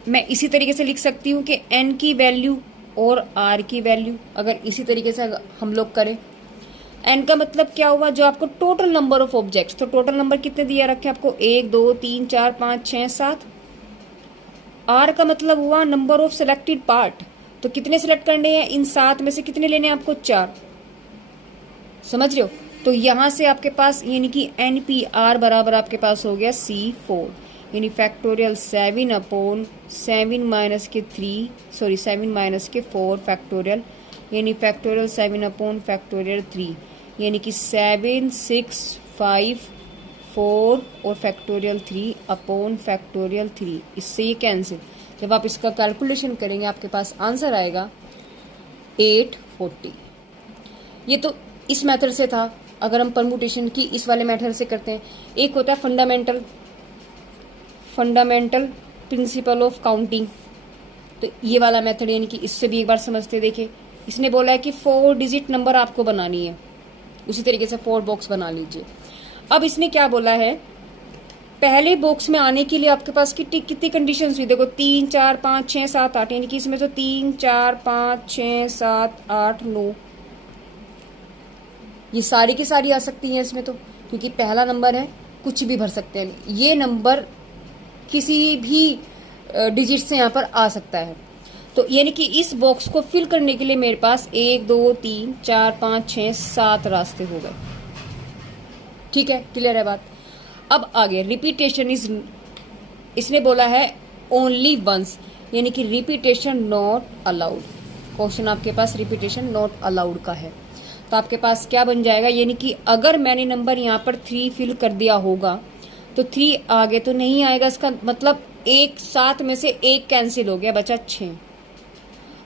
मैं इसी तरीके से लिख सकती हूँ कि n की वैल्यू और r की वैल्यू अगर इसी तरीके से हम लोग करें, n का मतलब क्या हुआ, जो आपको टोटल नंबर ऑफ ऑब्जेक्ट्स, तो टोटल नंबर कितने दिया रखे आपको 1 2 3 4 5 6 7। r का मतलब हुआ नंबर ऑफ सिलेक्टेड पार्ट, तो कितने सिलेक्ट करने हैं, इन 7 में से कितने लेने हैं आपको 4। समझ रहे हो। तो यहां से आपके पास यानी कि NPR बराबर आपके पास हो गया C4, यानी फैक्टोरियल 7/7 माइनस के 4 फैक्टोरियल, यानी फैक्टोरियल 7/फैक्टोरियल 3, यानी कि 7 6 5 4 और फैक्टोरियल 3/फैक्टोरियल 3। इससे ये कैंसिल, जब आप इसका कैलकुलेशन करेंगे आपके पास आंसर आएगा 840। ये तो इस मेथड से था। अगर हम परमुटेशन की इस वाले मेथड से करते हैं, एक होता है फंडामेंटल प्रिंसिपल ऑफ काउंटिंग, तो ये वाला मेथड, यानी कि इससे भी एक बार समझते। देखिए इसने बोला है कि 4 डिजिट नंबर आपको बनानी है, उसी तरीके से 4 बॉक्स बना लीजिए। अब इसने क्या बोला है, पहले बॉक्स में आने के लिए आपके पास कितनी कंडीशंस हुई, देखो 3 4 5 6 7 8, यानी कि इसमें तो 3 4 5 6 7 8 9, ये सारी की सारी आ सकती हैं इसमें, तो क्योंकि पहला नंबर है कुछ भी भर सकते हैं, ये नंबर किसी भी डिजिट से यहाँ पर आ सकता है। तो यानी कि इस बॉक्स को फिल करने के लिए मेरे पास 1 2 3 4 5 6 7 रास्ते हो गए। ठीक है, क्लियर है बात। अब आगे रिपीटेशन इज, इसने बोला है ओनली वंस, यानी कि रिपीटेशन नॉट अलाउड। क्वेश्चन आपके पास रिपीटेशन नॉट अलाउड का है, तो आपके पास क्या बन जाएगा, यानी कि अगर मैंने नंबर यहाँ पर 3 फिल कर दिया होगा तो 3 आगे तो नहीं आएगा, इसका मतलब एक 7 में से 1 कैंसिल हो गया, बचा 6।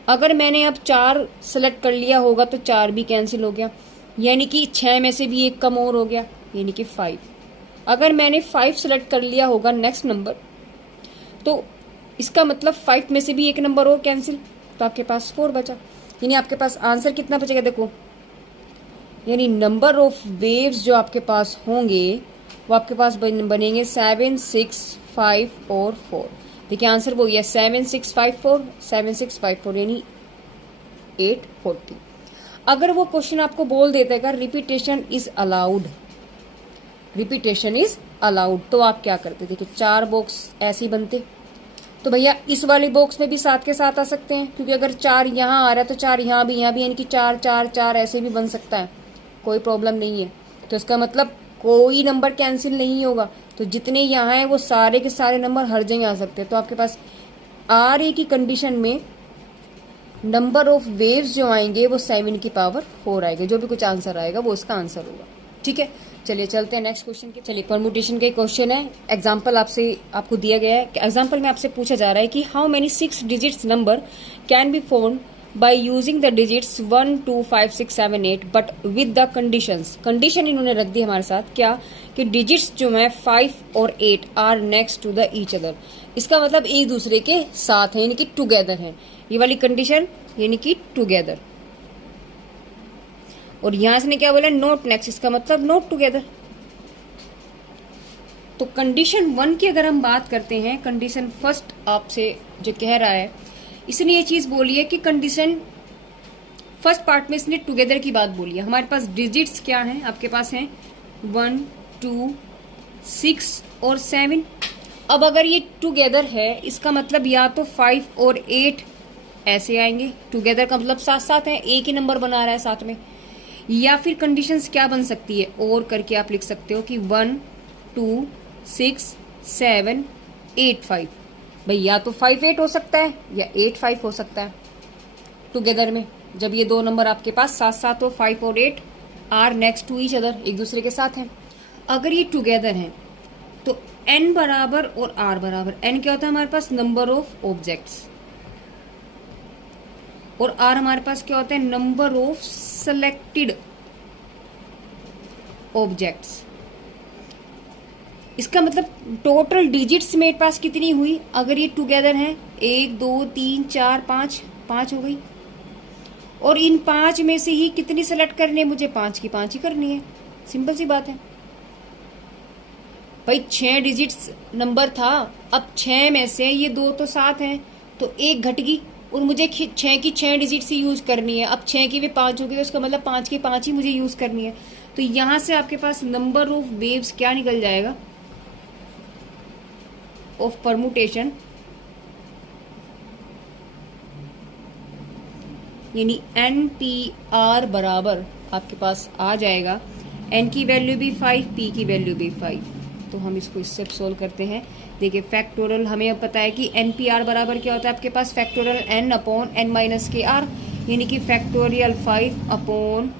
अगर मैंने अब 4 सेलेक्ट कर लिया होगा तो 4 भी कैंसिल हो गया, यानी कि 6 में से भी 1 कम और हो गया, यानी कि 5। अगर मैंने 5 सेलेक्ट कर लिया होगा नेक्स्ट नंबर, तो इसका मतलब 5 में से भी 1 नंबर और कैंसिल, तो आपके पास 4 बचा। यानी आपके पास आंसर कितना बचेगा, देखो यानी नंबर ऑफ वेव्स जो आपके पास होंगे वो आपके पास बनेंगे 7 6 5 और 4। देखिए आंसर वो है 7 6 5 4 7 6 5 4, यानी 840। अगर वो क्वेश्चन आपको बोल देता है repetition is allowed, repetition is allowed, तो आप क्या करते, देखिए 4 बॉक्स ऐसे ही बनते, तो भैया इस वाले बॉक्स में भी 7 के साथ आ सकते हैं, क्योंकि अगर 4 यहाँ आ रहा है तो 4 यहाँ भी, यानी कि 4 4 4 ऐसे भी बन सकता है, कोई प्रॉब्लम नहीं है। तो इसका मतलब कोई नंबर कैंसिल नहीं होगा, तो जितने यहाँ है वो सारे के सारे नंबर हर जगह आ सकते हैं। तो आपके पास RA की कंडीशन में नंबर ऑफ वेव्स जो आएंगे वो 7 की पावर 4 आएगा। जो भी कुछ आंसर आएगा वो उसका आंसर होगा। ठीक है, चलिए चलते हैं नेक्स्ट क्वेश्चन के। चलिए परमुटेशन का क्वेश्चन है। एग्जाम्पल आपको दिया गया है। एग्जाम्पल में आपसे पूछा जा रहा है कि how many 6 digits number can be formed by using the digits 1 2 5 6 7 8 but with the conditions. Condition इन्होंने रख दी हमारे साथ क्या, कि डिजिट्स जो है 5 और 8 are next to the each other. इसका मतलब एक दूसरे के साथ है, यानी कि टुगेदर है। ये वाली कंडीशन यानी कि टुगेदर। और यहां से ने क्या बोला, नॉट नेक्स्ट, इसका मतलब नॉट टुगेदर। तो कंडीशन 1 की अगर हम बात करते हैं, कंडीशन फर्स्ट आपसे जो कह रहा है, इसने ये चीज बोली है कि कंडीशन फर्स्ट पार्ट में इसने टुगेदर की बात बोली है। हमारे पास डिजिट्स क्या हैं, आपके पास हैं 1 2 6 और 7। अब अगर ये टुगेदर है, इसका मतलब या तो 5 और 8 ऐसे आएंगे, टुगेदर का मतलब साथ साथ है, एक ही नंबर बना रहा है साथ में। या फिर कंडीशंस क्या बन सकती है, और करके आप लिख सकते हो कि 1 2 6 7 8 5। भाई या तो 5 8 हो सकता है या 8 5 हो सकता है टुगेदर में। जब ये दो नंबर आपके पास साथ साथ हो, 5 और 8 are next to each other, एक दूसरे के साथ हैं। अगर ये टुगेदर हैं तो n बराबर और r बराबर, n क्या होता है हमारे पास, नंबर ऑफ ऑब्जेक्ट्स, और r हमारे पास क्या होता है, नंबर ऑफ सेलेक्टेड ऑब्जेक्ट्स। इसका मतलब टोटल डिजिट्स मेरे पास कितनी हुई, अगर ये टुगेदर हैं 1 2 3 4 5, 5 हो गई। और इन 5 में से ही कितनी सेलेक्ट करनी है मुझे, 5 की 5 ही करनी है। सिंपल सी बात है भाई। 6 डिजिट्स नंबर था, अब 6 में से ये 2 तो 7 हैं, तो 1 घट गई और मुझे 6 की 6 डिजिट्स ही यूज करनी है। अब 6 की भी 5 होगी तो इसका मतलब 5 की 5 ही मुझे यूज करनी है। तो यहां से आपके पास नंबर ऑफ वेव्स क्या निकल जाएगा, ऑफ परमुटेशन, यानी NPR बराबर आपके पास आ जाएगा। n की वैल्यू भी 5, p की वैल्यू भी 5। तो हम इसको इससे सोल्व करते हैं। देखिए फैक्टोरियल हमें अब पता है कि NPR बराबर क्या होता है आपके पास, factorial n upon n minus के r, यानी कि फैक्टोरियल 5 अपॉन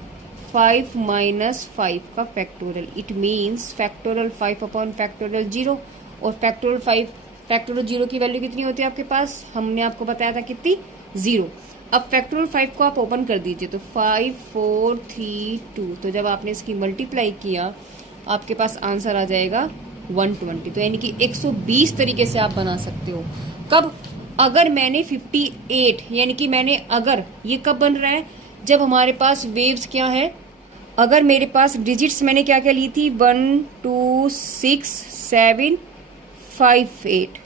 5 माइनस 5 का factorial. It means factorial 5 upon factorial 0, और फैक्टोरियल 5 फैक्टोरियल 0 की वैल्यू कितनी होती है आपके पास, हमने आपको बताया था कितनी, 0। अब फैक्टोरियल 5 को आप ओपन कर दीजिए तो 5 4 3 2, तो जब आपने इसकी मल्टीप्लाई किया आपके पास आंसर आ जाएगा 120। तो यानी कि 120 तरीके से आप बना सकते हो। कब, अगर मैंने 58, यानी कि मैंने, अगर ये कब बन रहा है, जब हमारे पास वेव्स क्या है, अगर मेरे पास डिजिट्स मैंने क्या क्या ली थी, 1 2 6 7 5 8,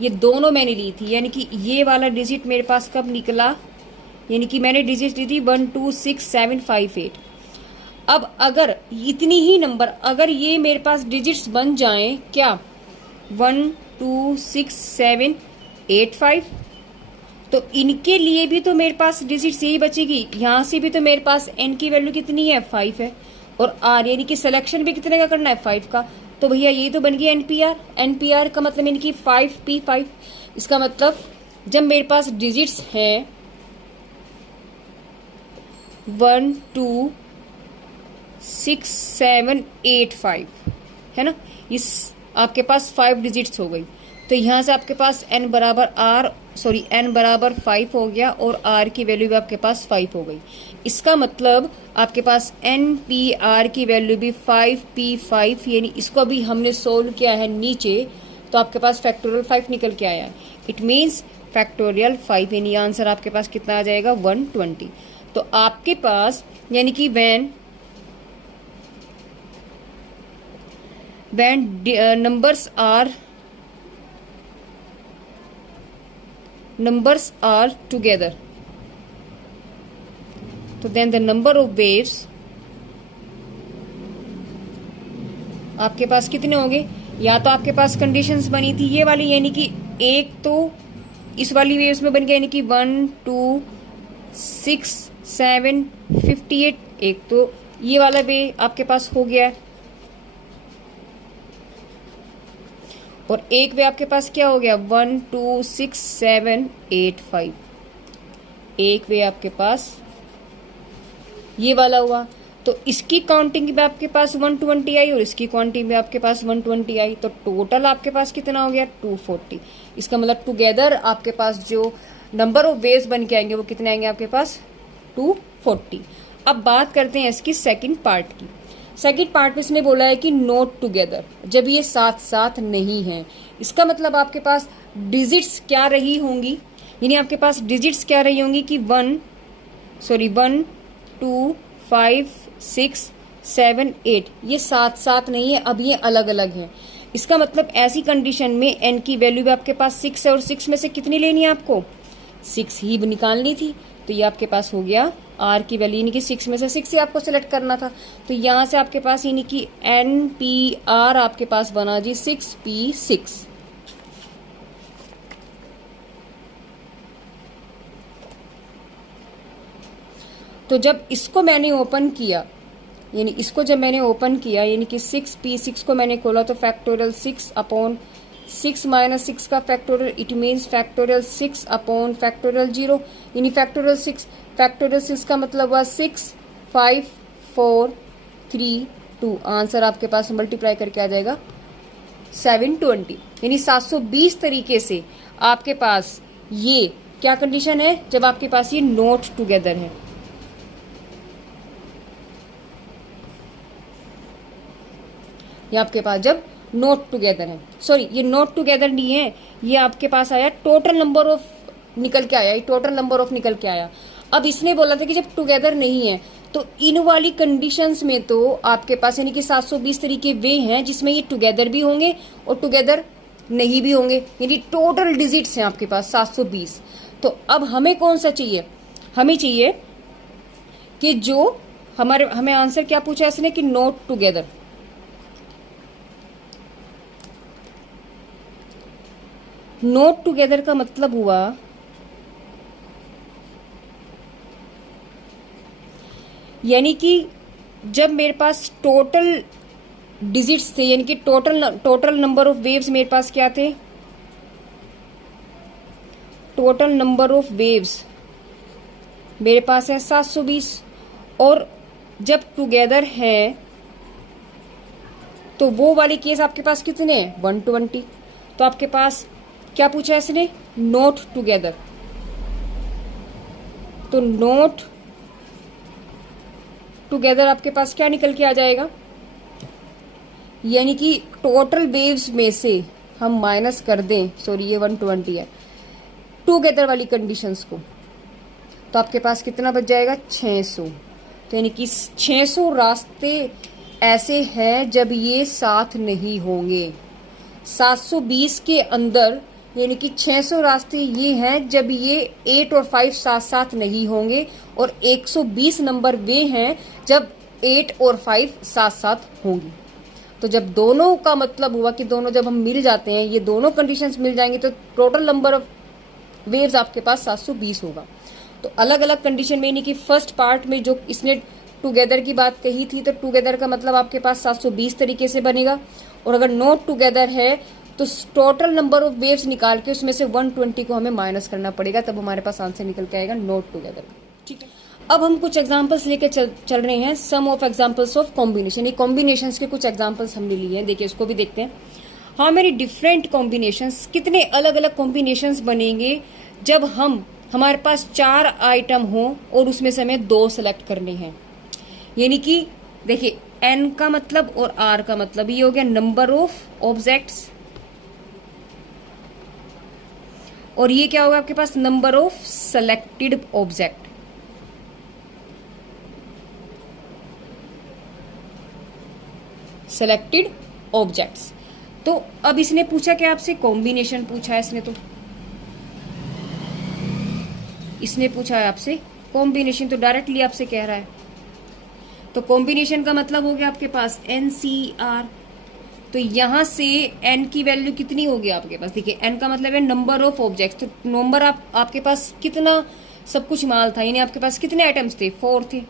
ये दोनों मैंने ली थी। यानी कि ये वाला डिजिट मेरे पास कब निकला, यानी कि मैंने डिजिट ली थी 1 2 6 7 5 8। अब अगर इतनी ही नंबर, अगर ये मेरे पास डिजिट्स बन जाएं क्या, 1 2 6 7 8 5, तो इनके लिए भी तो मेरे पास डिजिट्स यही बचेगी। यहां से भी तो मेरे पास n की वैल्यू कितनी है, 5 है, और r यानी कि सिलेक्शन भी कितने का करना है, 5 का। तो भैया ये तो बन गया NPR। NPR का मतलब यानी कि 5p5। इसका मतलब जब मेरे पास डिजिट्स हैं 1 2 6 7 8 5, है ना, इस आपके पास 5 डिजिट्स हो गई। तो यहां से आपके पास n बराबर n बराबर 5 हो गया, और r की वैल्यू भी आपके पास 5 हो गई। इसका मतलब आपके पास NPR की वैल्यू भी 5p5, यानी इसको भी हमने सोल्व किया है नीचे, तो आपके पास फैक्टोरियल 5 निकल के आया है। इट मीन्स फैक्टोरियल 5, यानी आंसर आपके पास कितना आ जाएगा, 120। तो आपके पास यानी कि when numbers are together, तो then the number of waves आपके पास कितने होंगे, या तो आपके पास कंडीशंस बनी थी ये वाली, यानी कि एक तो इस वाली वेव्स में बन गया, यानी कि 1 2 6 7 58, एक तो ये वाला वे आपके पास हो गया है, और एक वे आपके पास क्या हो गया, 1 2 6 7 8 5। एक वे आपके पास ये वाला हुआ, तो इसकी काउंटिंग में आपके पास 120 आई और इसकी काउंटिंग में आपके पास 120 आई, तो टोटल आपके पास कितना हो गया 240। इसका मतलब टुगेदर आपके पास जो नंबर ऑफ वेव्स बन के आएंगे वो कितने आएंगे आपके पास 240। अब बात करते हैं इसकी सेकंड पार्ट की। सेकंड पार्ट में इसने बोला है कि नोट टुगेदर, जब ये साथ साथ नहीं है, इसका मतलब आपके पास डिजिट्स क्या रही होंगी, यानी आपके पास डिजिट्स क्या रही होंगी कि 1 2 5 6 7 8 ये साथ साथ नहीं है, अब ये अलग अलग है। इसका मतलब ऐसी कंडीशन में n की वैल्यू भी आपके पास 6 है और 6 में से कितनी लेनी है आपको 6 ही निकालनी थी, तो ये आपके पास हो गया r की वैल्यू, यानी कि 6 में से 6 ही आपको सेलेक्ट करना था। तो यहां से आपके पास यानी कि NPR आपके पास बना जी 6P6। तो जब इसको मैंने ओपन किया, यानी इसको जब मैंने ओपन किया, यानी कि 6P6 को मैंने खोला, तो फैक्टोरियल 6 अपॉन 6 माइनस 6 का factorial, it means factorial 6 upon factorial 0, यानी फैक्टोरियल 6 का मतलब हुआ 6 5 4 3 2। आंसर आपके पास मल्टीप्लाई करके आ जाएगा 720, यानी 720 तरीके से आपके पास ये क्या कंडीशन है जब आपके पास ये नोट टुगेदर है। ये आपके पास जब नोट टुगेदर है, सॉरी ये नोट टुगेदर नहीं है, ये आपके पास आया टोटल नंबर ऑफ निकल के आया, ये टोटल नंबर ऑफ निकल के आया। अब इसने बोला था कि जब टुगेदर नहीं है, तो इन वाली कंडीशंस में तो आपके पास यानी कि 720 तरीके वे हैं जिसमें ये टुगेदर भी होंगे और टुगेदर नहीं भी होंगे, यानी टोटल डिजिट्स हैं आपके पास 720। तो अब हमें कौन सा चाहिए, हमें चाहिए कि जो हमें आंसर क्या पूछा इसने कि नोट टुगेदर। नोट टुगेदर का मतलब हुआ यानी कि जब मेरे पास टोटल डिजिट्स थे, यानी कि टोटल नंबर ऑफ वेव्स मेरे पास क्या थे, टोटल नंबर ऑफ वेव्स मेरे पास है 720, और जब टुगेदर है तो वो वाली केस आपके पास कितने हैं 120। तो आपके पास क्या पूछा है इसने नोट टुगेदर, तो नोट टुगेदर आपके पास क्या निकल के आ जाएगा, यानी कि टोटल वेव्स में से हम माइनस कर दें, सॉरी ये 120 है, टुगेदर वाली कंडीशंस को, तो आपके पास कितना बच जाएगा 600। तो यानी कि 600 रास्ते ऐसे हैं जब ये साथ नहीं होंगे। 720 के अंदर यानी कि 600 रास्ते ये हैं जब ये 8 और 5 साथ साथ नहीं होंगे, और 120 नंबर वे हैं जब 8 और 5 साथ साथ होंगी। तो जब दोनों का मतलब हुआ कि दोनों जब हम मिल जाते हैं, ये दोनों कंडीशंस मिल जाएंगे, तो टोटल नंबर ऑफ वेव्स आपके पास 720 होगा। तो अलग अलग कंडीशन में, यानी कि फर्स्ट पार्ट में जो इसने टुगेदर की बात कही थी, तो टुगेदर का मतलब आपके पास 720 तरीके से बनेगा, और अगर नॉट टुगेदर है तो टोटल नंबर ऑफ वेव्स निकाल के उसमें से 120 को हमें माइनस करना पड़ेगा, तब हमारे पास आंसर निकल के आएगा नॉट टुगेदर। ठीक है, अब हम कुछ एग्जांपल्स लेके चल रहे हैं, सम ऑफ एग्जांपल्स ऑफ कॉम्बिनेशन। ये कॉम्बिनेशंस के कुछ एग्जांपल्स हमने लिए हैं, देखिए इसको भी देखते हैं। हाउ मेनी डिफरेंट कॉम्बिनेशंस, कितने अलग अलग कॉम्बिनेशंस बनेंगे जब हमारे पास 4 आइटम हो और उसमें से हमें 2 सेलेक्ट करने हैं। यानी कि देखिए n का मतलब और r का मतलब ये हो गया नंबर ऑफ ऑब्जेक्ट्स, और ये क्या होगा आपके पास number of selected object. Selected objects. तो अब इसने पूछा क्या आपसे, कॉम्बिनेशन पूछा है इसने, तो इसने पूछा है आपसे कॉम्बिनेशन, तो डायरेक्टली आपसे कह रहा है। तो कॉम्बिनेशन का मतलब हो गया आपके पास NCR। तो यहां से n की वैल्यू कितनी होगी आपके पास, देखिए n का मतलब है नंबर ऑफ ऑब्जेक्ट्स, तो नंबर आपके पास कितना सब कुछ माल था, यानी आपके पास कितने आइटम्स थे 4 थे,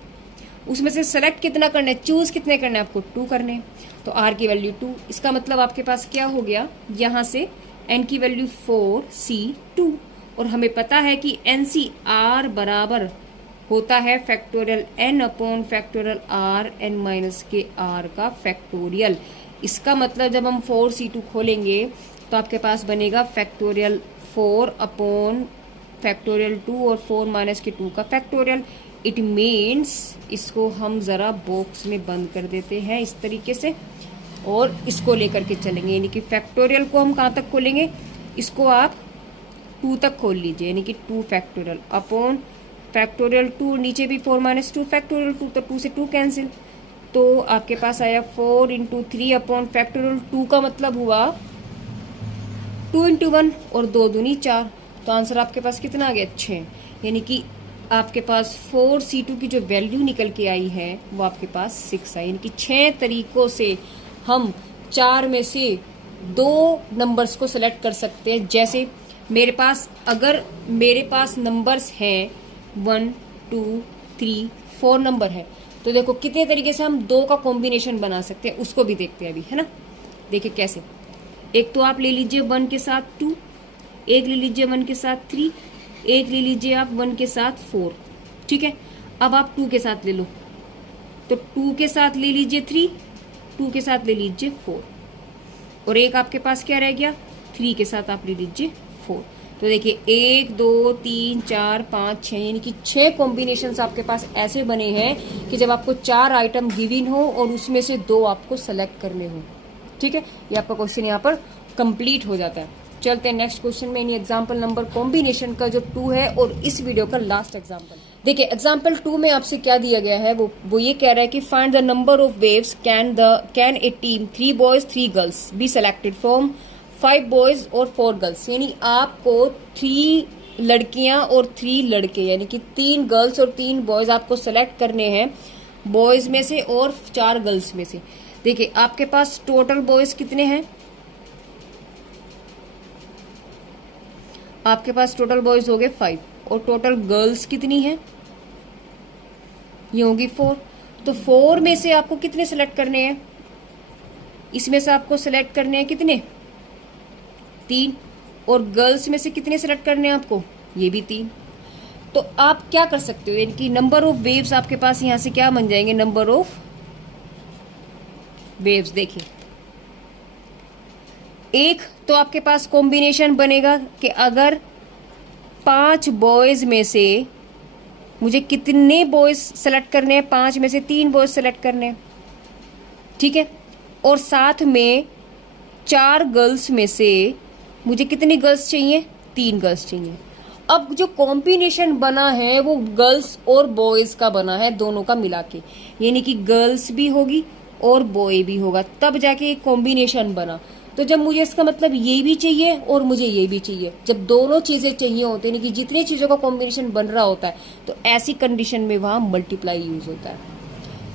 उसमें से सेलेक्ट कितना करना है, चूज कितने करने आपको 2 करने, तो r की वैल्यू 2। इसका मतलब आपके पास क्या हो गया, यहां से n की वैल्यू 4 C 2, और हमें पता है कि NCR बराबर होता है factorial n upon factorial r n minus के r का फैक्टोरियल। इसका मतलब जब हम 4C2 खोलेंगे तो आपके पास बनेगा फैक्टोरियल 4 अपॉन फैक्टोरियल 2 और 4 माइनस के 2 का फैक्टोरियल। इट मीन्स इसको हम ज़रा बॉक्स में बंद कर देते हैं इस तरीके से और इसको लेकर के चलेंगे, यानी कि फैक्टोरियल को हम कहाँ तक खोलेंगे, इसको आप 2 तक खोल लीजिए, यानी कि 2 फैक्टोरियल अपॉन फैक्टोरियल 2, नीचे भी 4 माइनस 2 फैक्टोरियल 2, तो 2 से 2 कैंसिल, तो आपके पास आया 4 इंटू 3 अपॉन फैक्टोरियल 2 का मतलब हुआ 2 इंटू 1 और 2 दूनी 4, तो आंसर आपके पास कितना आ गया 6, यानी कि आपके पास 4C2 की जो वैल्यू निकल के आई है वो आपके पास 6 आई, यानी कि 6 तरीकों से हम 4 में से 2 नंबर्स को सिलेक्ट कर सकते हैं। जैसे मेरे पास अगर मेरे पास नंबर्स हैं 1 2 3 4 नंबर है, तो देखो कितने तरीके से हम 2 का कॉम्बिनेशन बना सकते हैं, उसको भी देखते हैं अभी, है ना। देखिए कैसे, एक तो आप ले लीजिए 1 के साथ 2, एक ले लीजिए 1 के साथ 3, एक ले लीजिए आप 1 के साथ 4, ठीक है। अब आप 2 के साथ ले लो, तो 2 के साथ ले लीजिए 3, 2 के साथ ले लीजिए 4, और एक आपके पास क्या रह गया 3 के साथ आप ले लीजिए 4। तो देखिए 1 2 3 4 5 6, यानी कि 6 कॉम्बिनेशंस आपके पास ऐसे बने हैं कि जब आपको 4 आइटम गिवन हो और उसमें से 2 आपको सेलेक्ट करने हो, ठीक है। ये आपका क्वेश्चन यहाँ पर कंप्लीट हो जाता है। चलते हैं नेक्स्ट क्वेश्चन में, यानी एग्जाम्पल नंबर कॉम्बिनेशन का जो 2 है और इस वीडियो का लास्ट एग्जाम्पल। देखिए एग्जाम्पल 2 में आपसे क्या दिया गया है, वो ये कह रहा है कि find the number of waves can a team 3 boys 3 girls be selected from 5 boys और 4 गर्ल्स, यानी आपको 3 लड़कियां और 3 लड़के, यानी कि 3 गर्ल्स और 3 बॉयज आपको सेलेक्ट करने हैं बॉयज में से और 4 गर्ल्स में से। देखिए आपके पास टोटल बॉयज कितने हैं, आपके पास टोटल बॉयज हो गए 5 और टोटल गर्ल्स कितनी है, ये होगी 4। तो 4 में से आपको कितने सेलेक्ट करने हैं, इसमें से आपको सेलेक्ट करने हैं कितने 3, और गर्ल्स में से कितने सेलेक्ट करने हैं आपको, ये भी 3। तो आप क्या कर सकते हो, यानी कि नंबर ऑफ वेव्स आपके पास यहां से क्या बन जाएंगे, नंबर ऑफ वेव्स। देखिए एक तो आपके पास कॉम्बिनेशन बनेगा कि अगर 5 बॉयज में से मुझे कितने बॉयज सेलेक्ट करने हैं, 5 में से 3 बॉयज सेलेक्ट करने हैं, ठीक है, और साथ में 4 गर्ल्स में से मुझे कितनी गर्ल्स चाहिए, 3 गर्ल्स चाहिए। अब जो कॉम्बिनेशन बना है वो गर्ल्स और बॉयज का बना है, दोनों का मिला के, यानी कि गर्ल्स भी होगी और बॉय भी होगा, तब जाके एक कॉम्बिनेशन बना। तो जब मुझे इसका मतलब ये भी चाहिए और मुझे ये भी चाहिए, जब दोनों चीजें चाहिए होती है, यानी कि जितनी चीजों का कॉम्बिनेशन बन रहा होता है, तो ऐसी कंडीशन में वहां मल्टीप्लाई यूज होता है।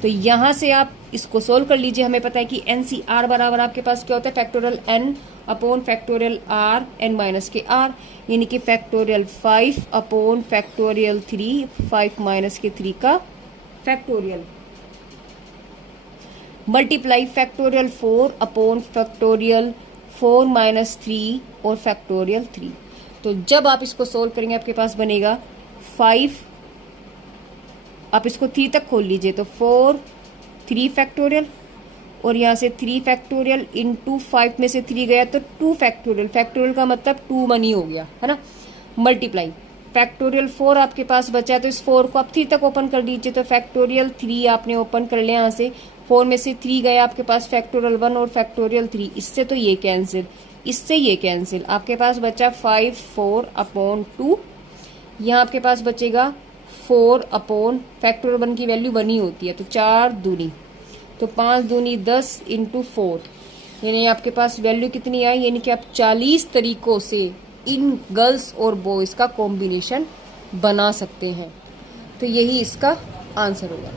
तो यहां से आप इसको सोल्व कर लीजिए। हमें पता है कि NCR बराबर आपके पास क्या होता है, factorial n upon factorial r n minus के r, यानी कि फैक्टोरियल 5 अपॉन फैक्टोरियल 3, 5 माइनस के 3 का factorial, multiply factorial 4 upon factorial 4 minus 3 और फैक्टोरियल 3। तो जब आप इसको सोल्व करेंगे आपके पास बनेगा 5, आप इसको 3 तक खोल लीजिए, तो 4 3 फैक्टोरियल और यहाँ से 3 फैक्टोरियल इंटू 5 में से 3 गया तो 2 फैक्टोरियल, फैक्टोरियल का मतलब 2 मनी हो गया, है ना। मल्टीप्लाई फैक्टोरियल 4 आपके पास बचा, तो इस 4 को आप 3 तक ओपन कर दीजिए, तो फैक्टोरियल 3 आपने ओपन कर लिया, यहाँ से 4 में से 3 गया आपके पास फैक्टोरियल 1 और फैक्टोरियल 3, इससे तो ये कैंसिल, इससे ये कैंसिल, आपके पास बचा 5 4 अपॉन 2, यहाँ आपके पास बचेगा 4 अपॉन फैक्टोरियल 1 की वैल्यू 1 ही होती है, तो 4 दूनी, तो 5 दूनी 10 इंटू 4, यानी आपके पास वैल्यू कितनी आई, यानी कि आप 40 तरीकों से इन गर्ल्स और बॉयज का कॉम्बिनेशन बना सकते हैं। तो यही इसका आंसर होगा।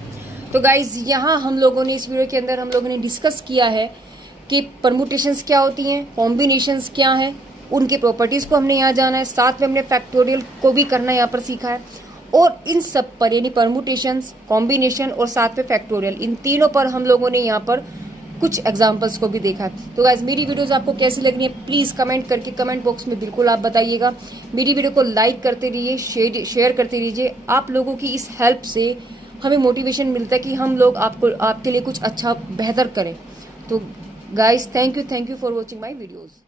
तो गाइज यहाँ हम लोगों ने इस वीडियो के अंदर हम लोगों ने डिस्कस किया है कि परमुटेशंस क्या होती हैं, कॉम्बिनेशंस क्या हैं, उनके प्रॉपर्टीज़ को हमने यहाँ जाना है, साथ में हमने फैक्टोरियल को भी करना यहाँ पर सीखा है, और इन सब पर यानी परमुटेशंस, कॉम्बिनेशन और साथ में फैक्टोरियल, इन तीनों पर हम लोगों ने यहाँ पर कुछ एग्जाम्पल्स को भी देखा है। तो गाइज मेरी वीडियोस आपको कैसी लग रही है प्लीज कमेंट करके कमेंट बॉक्स में बिल्कुल आप बताइएगा। मेरी वीडियो को लाइक करते रहिए, शेयर करते रहिए। आप लोगों की इस हेल्प से हमें मोटिवेशन मिलता है कि हम लोग आपके लिए कुछ अच्छा बेहतर करें। तो guys thank you for watching my videos.